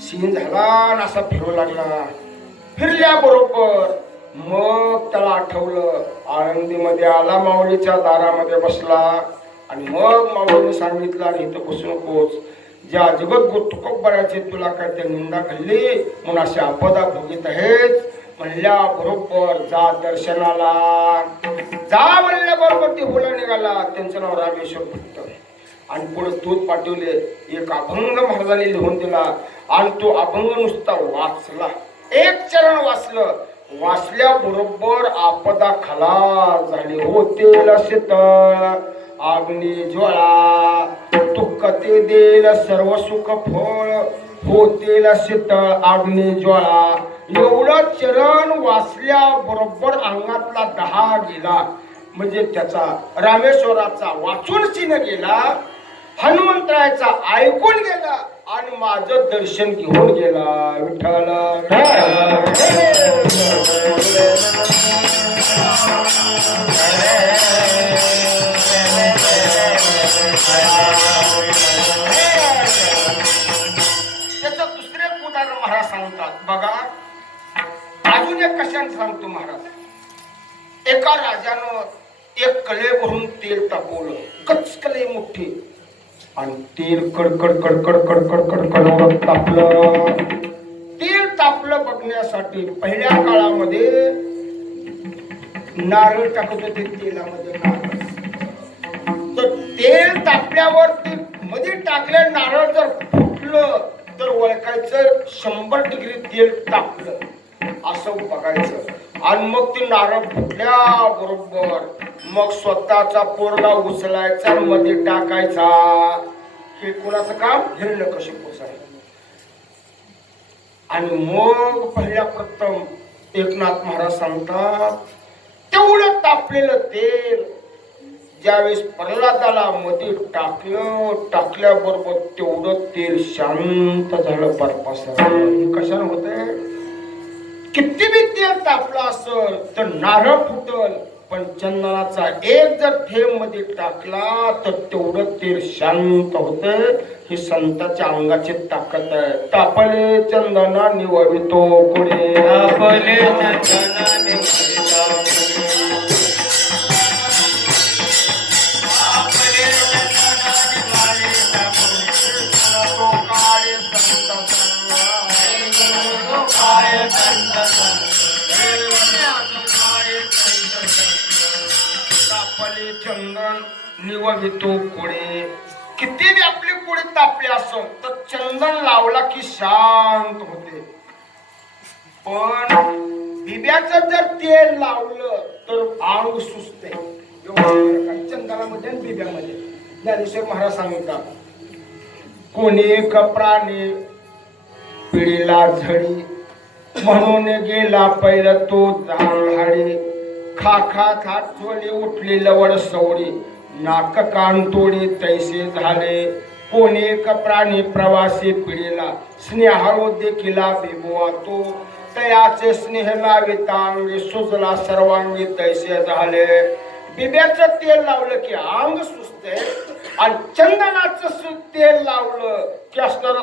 सीन झाला असा फिरू लागला फिरल्याबरोबर मग त्याला आठवलं आळंदीमध्ये आला माऊलीच्या दारामध्ये बसला आणि मग माऊलीने सांगितलं आणि इथं बसू नकोस ज्या जगत तुकोबराचे तुला काय त्या निंदा घडली म्हणून असे आपदा भोगीत आहेत म्हणल्या बरोबर जा दर्शनाला जा म्हणल्याबरोबर ते होला निघाला त्यांचं नाव रामेश्वर भट्ट आणि पुढे दूध पाठवले एक अभंग महाराजांनी लिहून दिला आणि तो अभंग नुसता वाचला एक चरण वाचलं वाचल्याबरोबर आपदा खलास झाली होते शीतळ अग्नी ज्वाळा दुःख ते देईल सर्व सुख फळ होतील शीतळ अग्नी ज्वाळा एवढं चरण वाचल्याबरोबर अंगातला दहा गेला म्हणजे त्याचा रामेश्वराचा वाचून सीन गेला हनुमंतरायाचा ऐकून गेला आणि माझं दर्शन घेऊन गेला विठ्ठल त्याचं दुसरे उदाहरण महाराज सांगतात बघा अजून एक कशाने सांगतो महाराज एका राजानं एक कले भरून तेल तापवलं कच कले मोठी आणि तेल कडकड कडकड कडकड कडकड तापलं तेल तापलं बघण्यासाठी पहिल्या काळामध्ये नारळ टाकत होते तेलामध्ये नारळ तर तेल तापल्यावर ते मध्ये टाकल्या नारळ जर फुटलं तर ओळखायचं 100 डिग्री तेल तापलं असं बघायचं आणि मग ते नारळ फुटल्या बरोबर मग स्वतःचा पोरगा उचलायचा आणि मध्ये टाकायचा. हे कोणाचं काम? हिरण्यकशिपूचं आहे. आणि मग पहिल्या प्रथम एकनाथ महाराज सांगतात, तेवढं तापलेलं तेल ज्यावेळेस प्रल्हादाला मध्ये टाकल्याबरोबर तेवढं तेल शांत झालं बर्फासारखं. कशाने होते? किती बी तेल तापलं असल तर नारळ फुटल, पण चंदनाचा एक जर थेंब मध्ये टाकला तर तेवढं तेल शांत होते. ही संतांच्या अंगाची ताकद आहे. तापले चंदना निववितो कुणी, तापले चंदना निववितो कुणी, तापले चंदना निववितो कुणी, तो काय संत संग, तो काय संत संग, तापले चंदन निववितो कुणी. किती बी आपली कुडी तापली असो तर चंदन लावला की शांत होते. पण बिब्याचं जर तेल लावलं तर अंग सुचते. चंदनामध्ये आणि बिब्यामध्ये ज्ञानेश्वर महाराज सांगतात, कोणी कपराने पिढीला झडी, म्हणून गेला पहिला तो झाडी. खा चोली उठली लवड सवडी, नाक कान तोडी तैसे झाले. कोणी कपराने प्रवासी पिढीला, स्नेहाळू देखिला बिबवा तो. तयाचे स्नेह लावितांगी, सुजला सर्वांगी तैसे झाले. बिब्याचं तेल लावलं की अंग सुचते आणि चंदनाचं तेल लावलं की असणार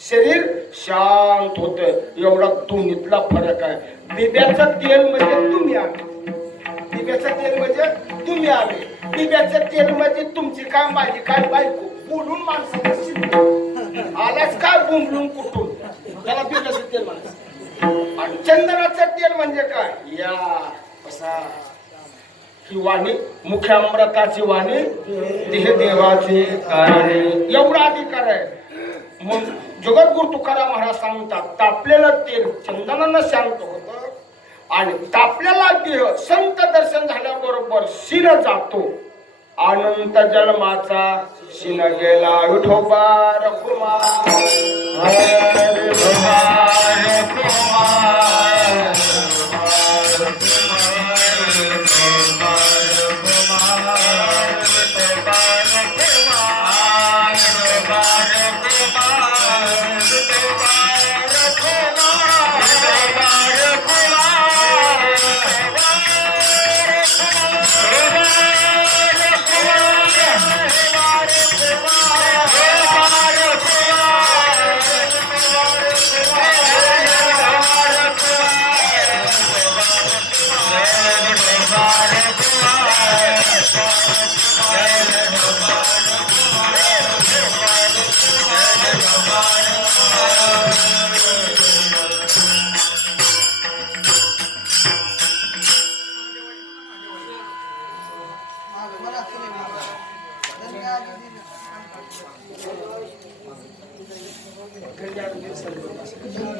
शरीर शांत होत. एवढा दोन्हीतला फरक आहे. बिब्याचं तेल म्हणजे तुम्ही आम्ही, बिब्याचं तेल म्हणजे तुम्ही आम्ही, बिब्याचं तेल म्हणजे तुमची काय माझी काय बायको. बोलून माणसाला आलाच काय बुंबलून कुठून, त्याला बिब्याचं तेल म्हणायचं. आणि चंदनाचं तेल म्हणजे काय? या कसा ही वाणी मुख्य अमृताची वाणी, देह देवाचे कार्य, एवढा अधिकार आहे. मग जगद्गुरु तुकाराम महाराज सांगतात, तापलेलं तेल चंदनानं शांत होतं आणि तापलेला देह संत दर्शन झाल्याबरोबर शिन जातो. अनंत जन्माचा शिन गेला. विठोबा रखुमा संत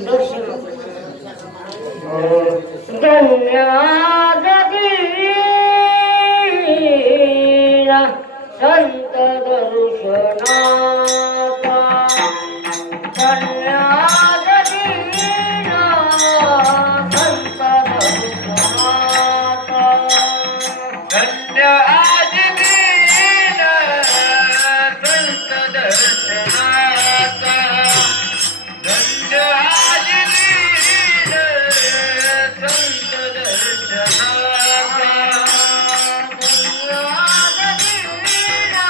दर्शनाचा धन्यवाद दीना, संत दर्शनाचा धन्यवाद दीना, संत दर्शनाचा, धन्यवाद दीना, संत दर्शनाचा, धन्यवाद दीना,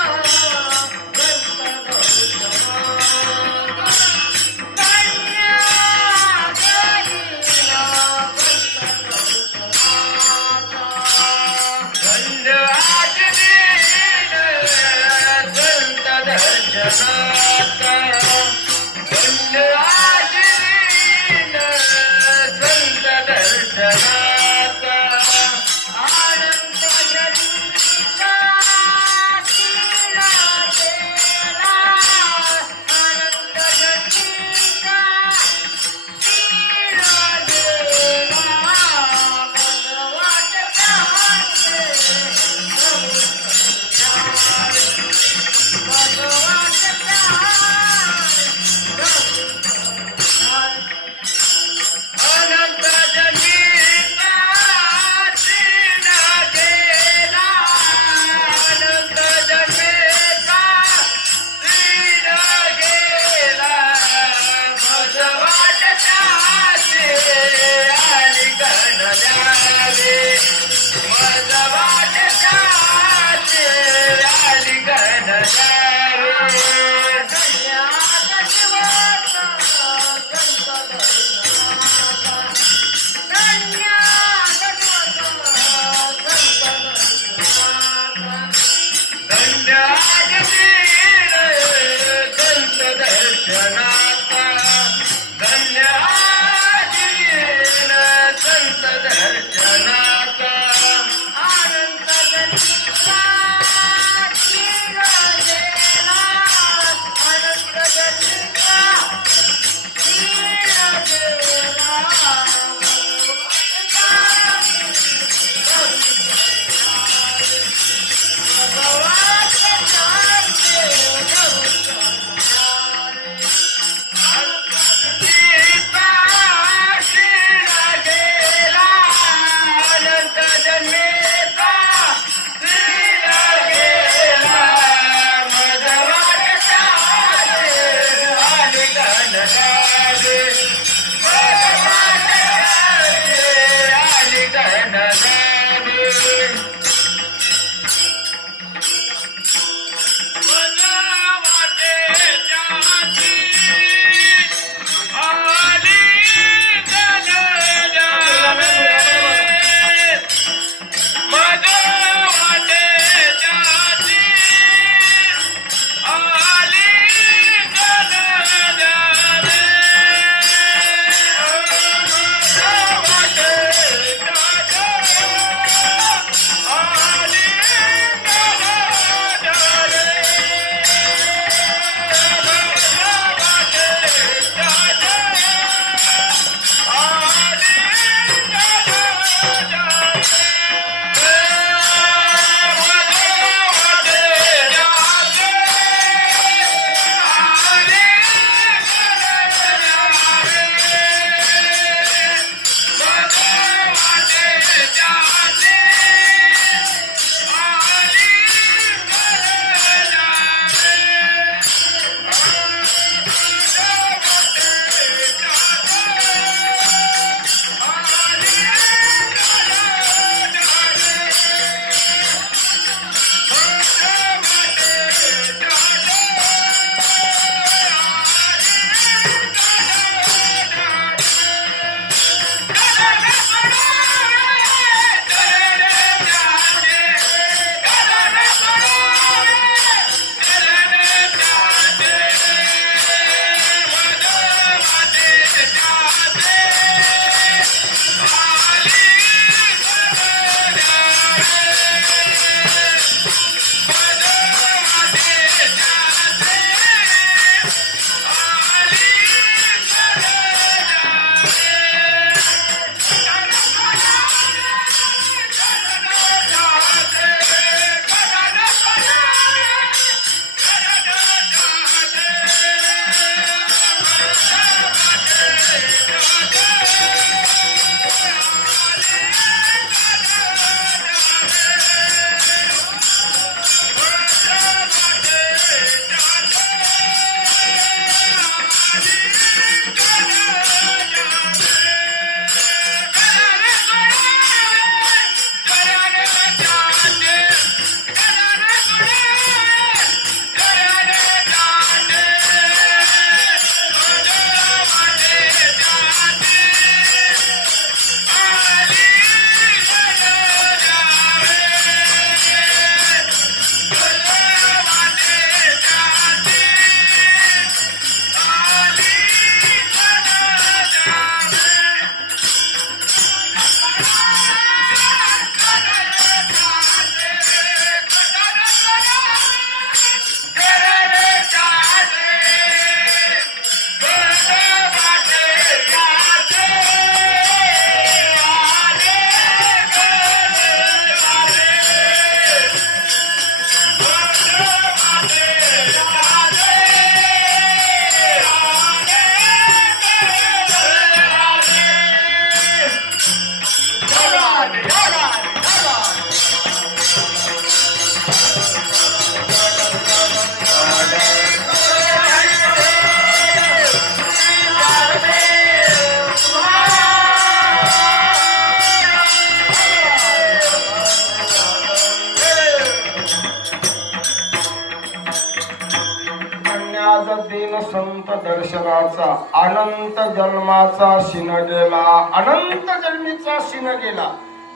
तीन संत दर्शनाचा अनंत जन्माचा शिन गेला, अनंत जन्मीचा शिन गेला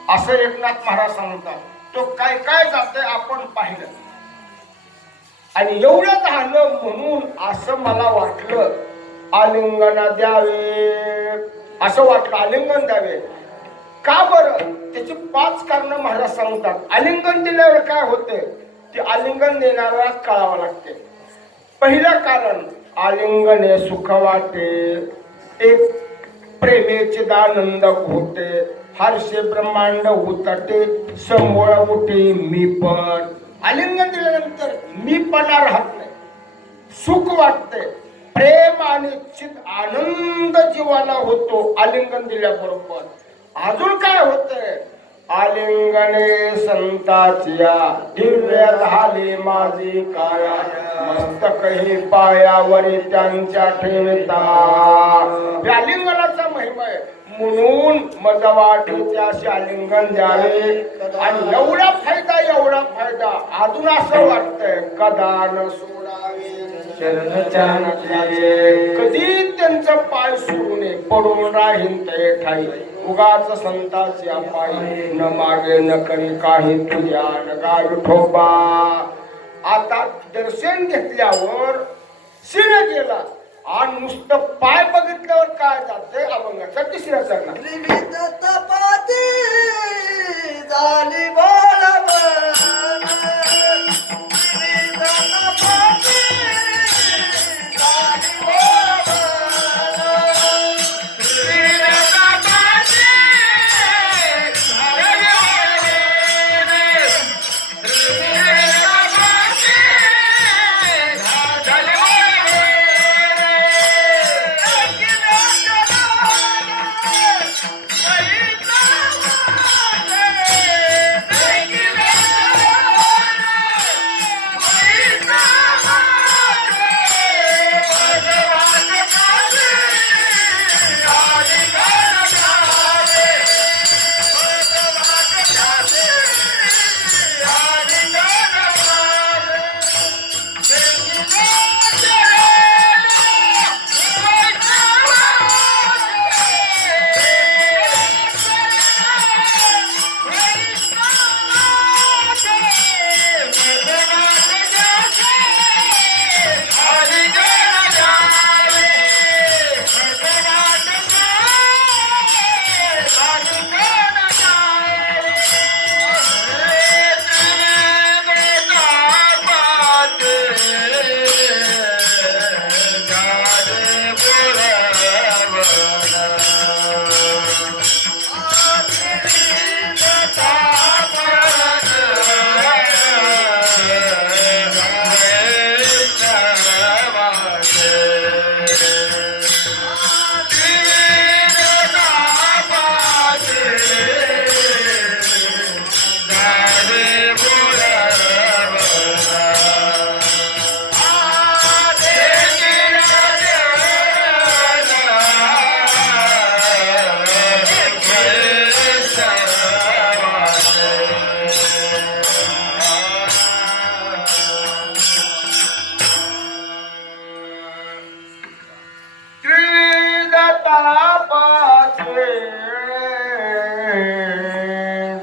असं एकनाथ महाराज सांगतात. तो काय काय जाते आपण पाहिलं. आणि एवढं झालं म्हणून असं मला वाटलं आलिंगन द्यावे, असं वाटलं आलिंगन द्यावे. का बरं? त्याची 5 कारण महाराज सांगतात. आलिंगन दिल्यावर काय होते ते आलिंगन देणाऱ्याला कळावं लागते. पहिलं कारण, आलिंगने सुख वाटे, एक प्रेमेचे दानंद होते, हर्षे ब्रह्मांड उतटे, समोळ उठे मी पण. आलिंगन दिल्यानंतर मी पणा राहत नाही, सुख वाटते, प्रेम आणि चित आनंद जीवाला होतो आलिंगन दिल्याबरोबर. अजून काय होतंय? आलिंगने संताचिया दिव्य झाले माझी काया, मस्तक हे पायावरी त्यांच्या ठेवता. आलिंगनाचा महिमा आहे म्हणून मज वाटे त्याशी आलिंगन द्यावे. आणि एवढा फायदा अजून असं वाटतंय कदा न सोडावे कधी त्यांचा पाय सोडू नये, पडून राहीन ते ठाई. उगाच संताच्या पायी न मागे न करी काही तुझ्या नगा विठोबा. आता दर्शन घेतल्यावर शिन गेला आणि नुसतं पाय बघितल्यावर काय जाते अभंगाचा 3रा चरणा. त्रिविध तपाती झाली बोलवन, त्रिविध तपाती झाली बोलवन,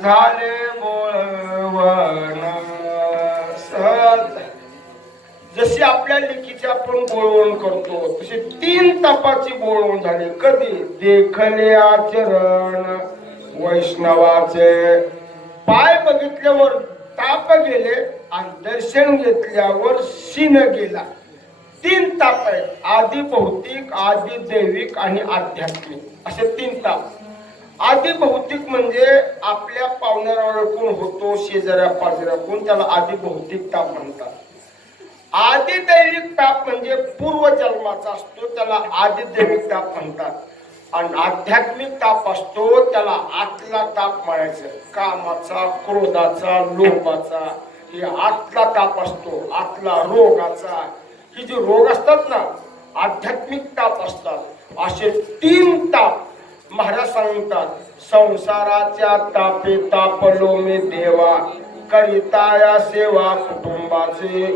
झाले बोळवण सहज. जशी आपल्या लेखीची आपण बोळवण करतो तशी 3 तापाची बोळवण झाली. कधी? देखले आचरण वैष्णवाचे. पाय बघितल्यावर ताप गेले आणि दर्शन घेतल्यावर शिन गेला. 3 ताप आहेत, आधी भौतिक, आधी दैविक आणि आध्यात्मिक असे 3 ताप. आधी भौतिक म्हणजे आपल्या पाहुण्यारावरून होतो, शेजाऱ्या पाजाऱ्याकडून, त्याला आधी भौतिक ताप म्हणतात. आधी दैविक ताप म्हणजे पूर्वजन्माचा असतो, त्याला आधी दैविक ताप म्हणतात. आणि आध्यात्मिक ताप असतो त्याला आतला ताप म्हणायचं. कामाचा, क्रोधाचा, लोभाचा हे आतला ताप असतो, आतला रोगाचा. ही जे रोग असतात ना आध्यात्मिक ताप असतात. असे 3 ताप महाराज सांगतात. संसाराच्या तापे तापलो मी देवा, करिताया सेवा कुटुंबाचे,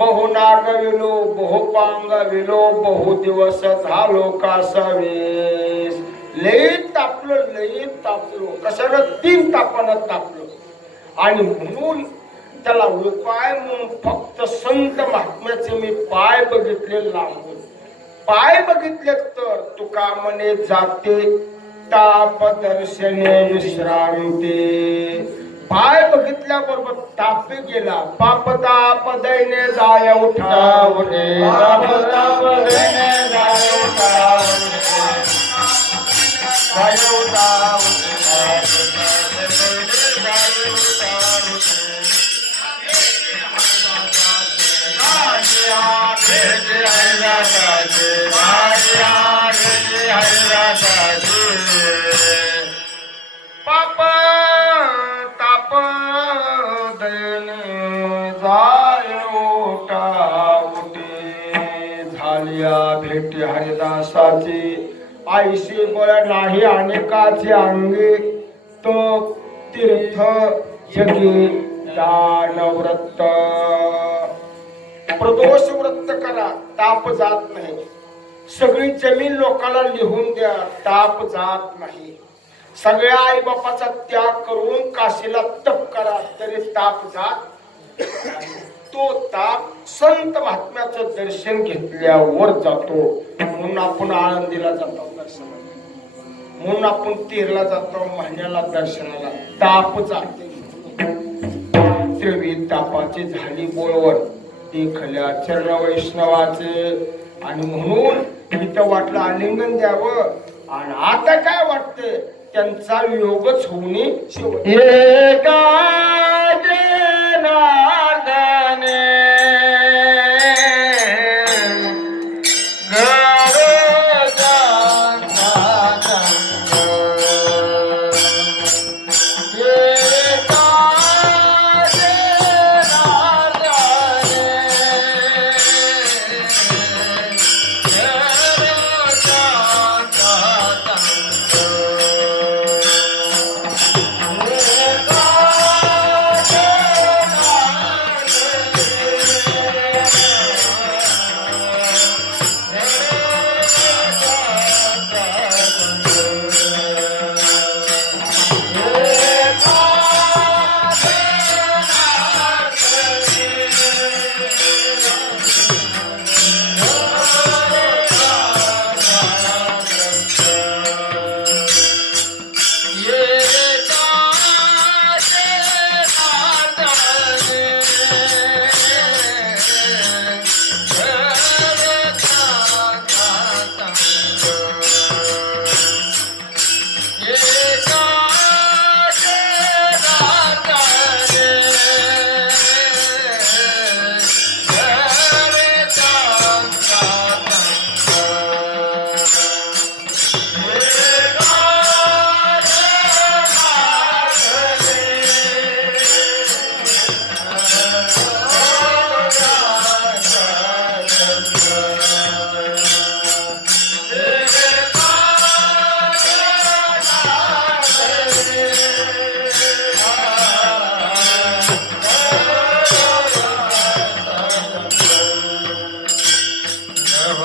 बहु नागविलो बहुपांग विलो बहु दिवस झालो कासावेस. लई तापलो कशानं 3 तापानं तापलो. आणि म्हणून त्याला उपाय म्हणून फक्त संत महात्म्याचे मी पाय बघितले लांबून. पाय बघितले तर तुका म्हणे जाते ताप दर्शने विश्रांती. पाय बघितल्याबरोबर ताप गेला. पाप ताप दैने जाय उठावणे. पाप ताप दैने जाय उठावणे. जाय उठावणे. पाप ताप दैने जाय उठावटे. झालिया भेटी हरिदासाची आईशी बळ नाही अनेकाचे अंगे. तो तीर्थ जगी दानव्रत. प्रदोष व्रत करा ताप जात नाही. सगळी जमीन लोकांना लिहून द्या ताप जात नाही. सगळ्या आई बापाचा त्याग करून काशीला तप करा तरी ताप जात नाही. तो ताप संत महात्म्याचं दर्शन घेतल्यावर जातो. म्हणून आपण आळंदीला जातो दर्शनाला. म्हणून आपण तीरला जातो महिन्याला दर्शनाला. ताप जाते. त्रिवी तापाची झाली बोळवण देखल्या चरण वैष्णवाचे. आणि म्हणून इथं वाटलं आलिंगन द्यावं. आणि आता काय वाटतंय त्यांचा योगच होणे शेवट. एका जनार्दने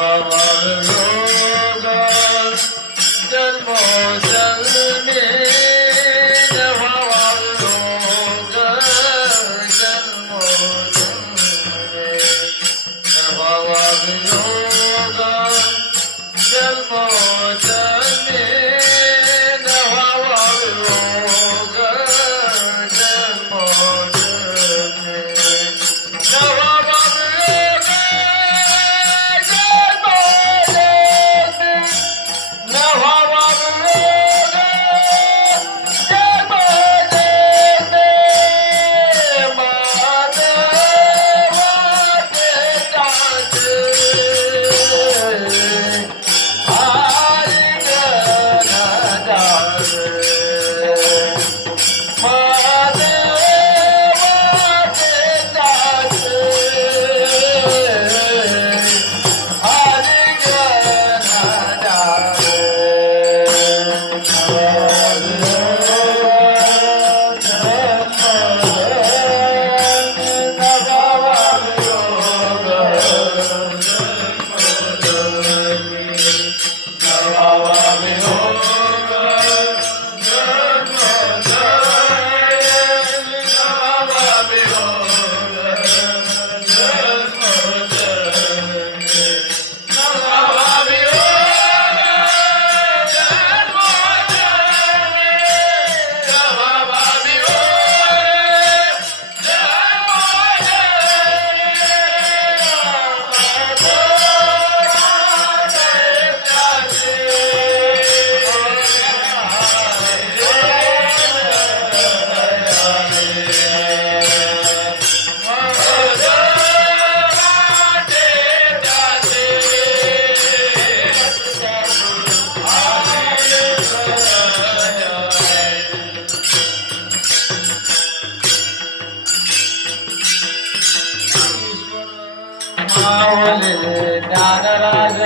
Hallelujah.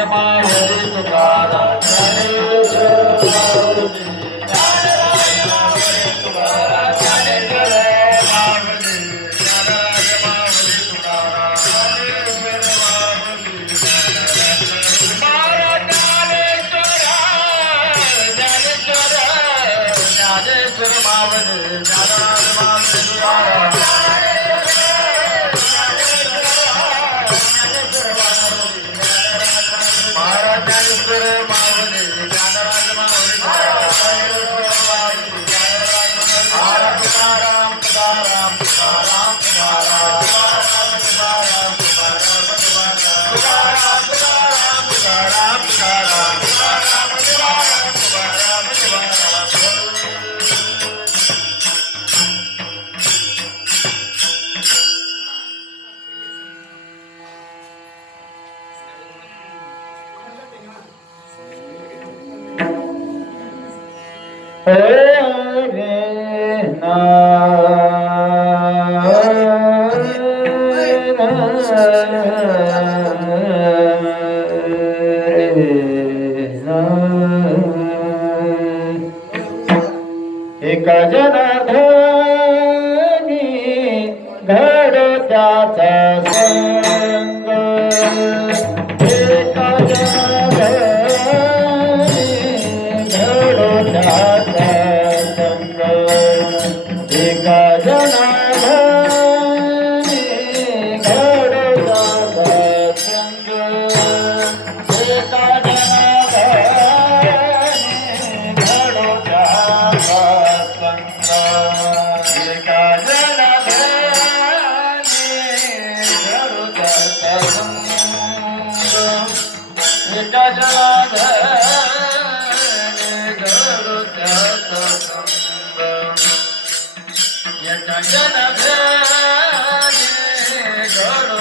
माऊली तुकाराम ज्ञानेश्वर माऊली एका जनार्दनी घडत्याचा संग एका जनार्दनी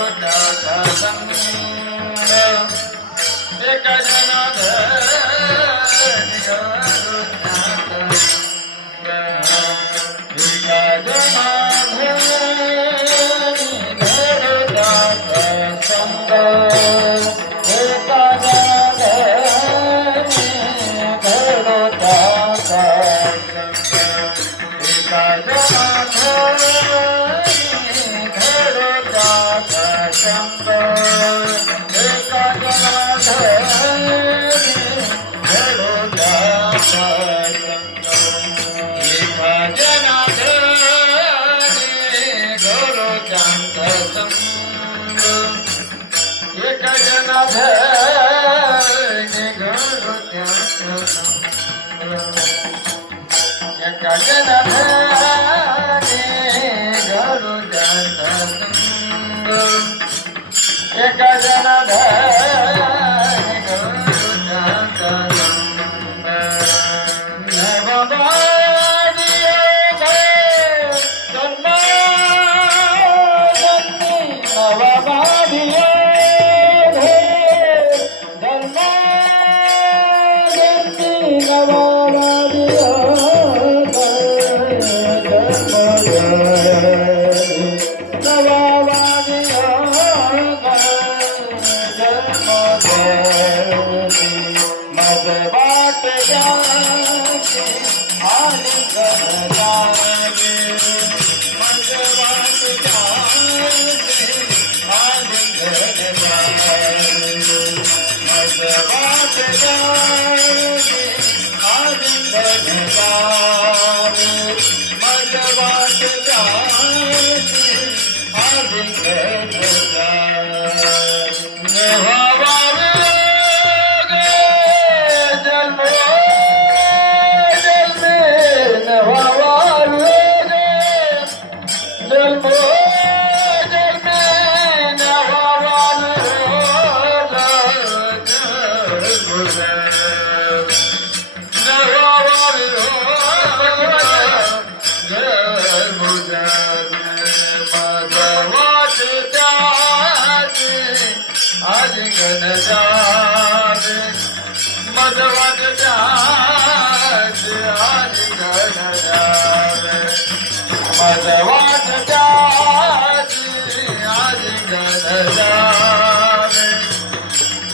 घडत्याचा संग एका जनार्दनी घडत्याचा संग एका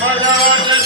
मजवाट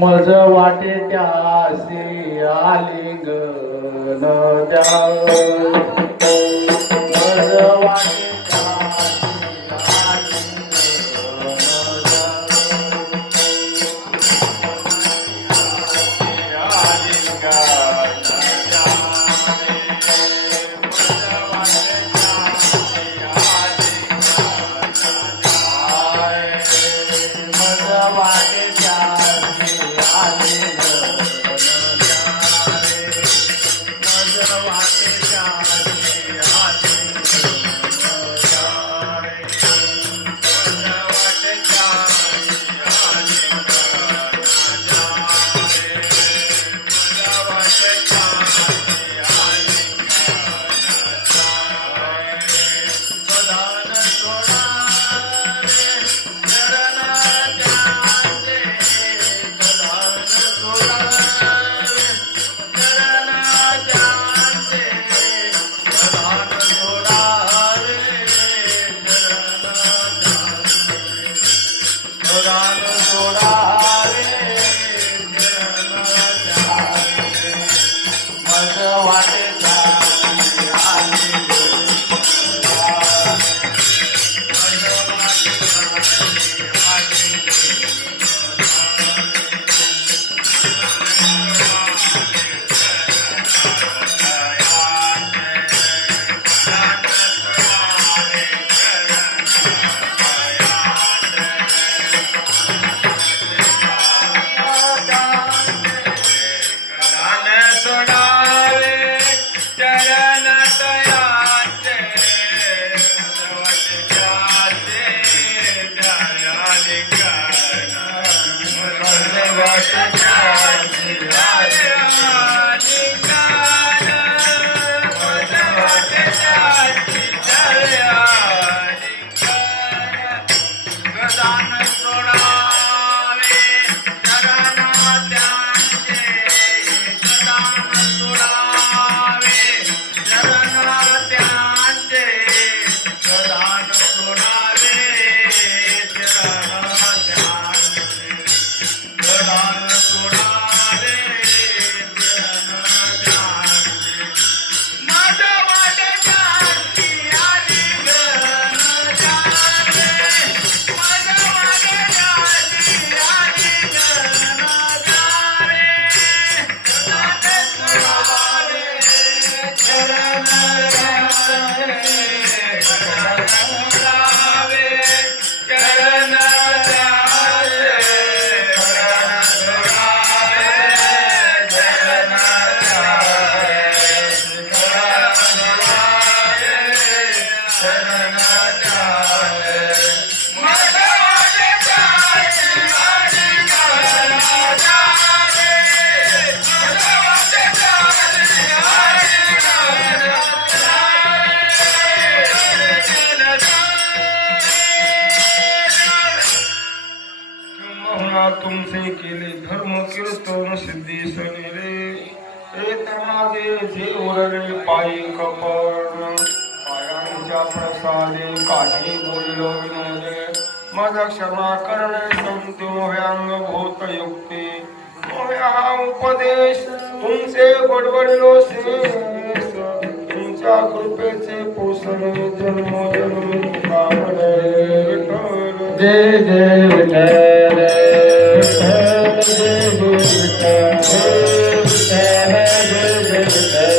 मज वाटे त्यासी आलिंगन द्या मज वाटे त्यासी आलिंगन द्या किंबहुना तुमचे केले धर्म कीर्तन सिद्धी सनेरे एक माझे जे उरले पायी कपर्ण पायांच्या प्रसादे काही बोललो विनोदे माझा क्षमा करणे संत मोह्यांग भूत युक्ती मोह्या उपदेश तुमचे बडबडलो शेष तुमच्या कृपेचे पोषणे जन्म जन्मी कामने विठ्ठल जय जय विठ्ठल विठ्ठल जय जय विठ्ठल विठ्ठल जय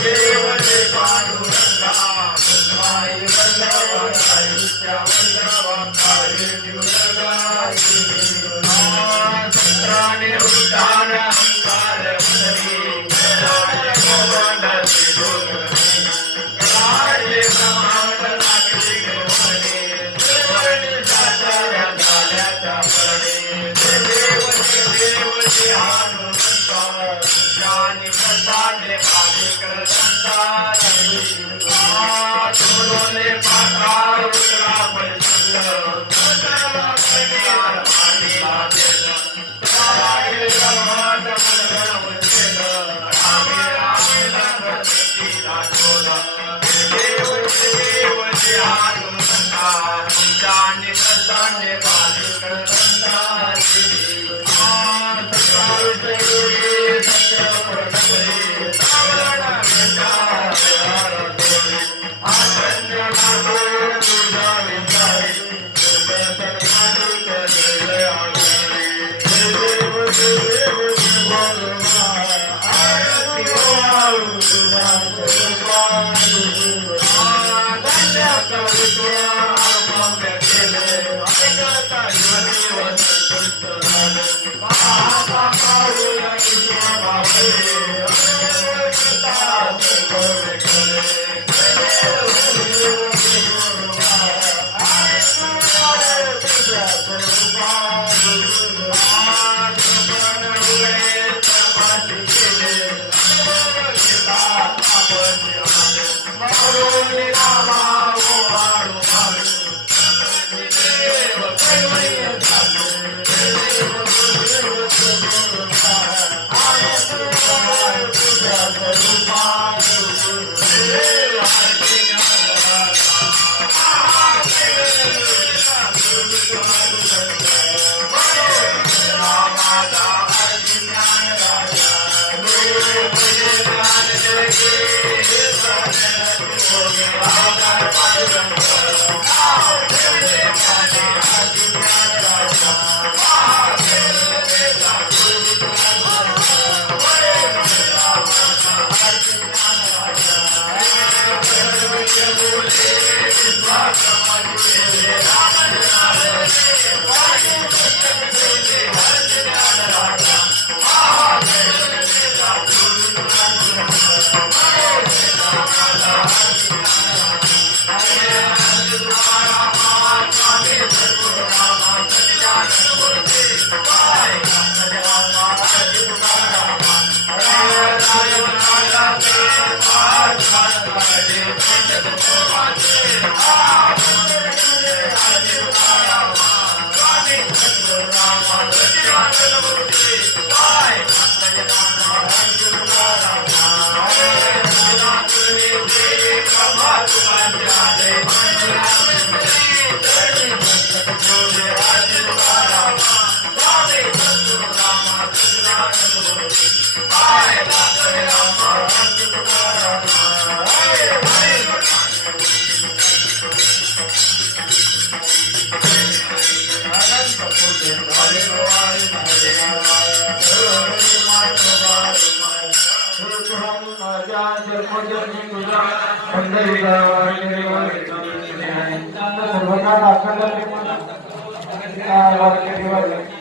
देव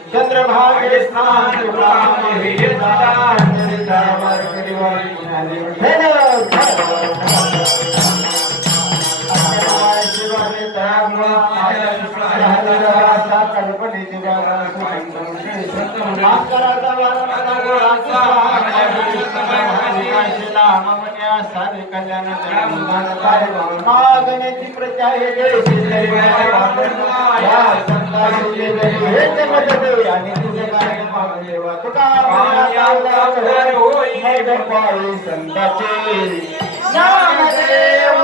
चंद्रभागे स्नान गणेश प्रचार आणि तुझे काय मागदेवा तुका संताचे ज्ञानदेव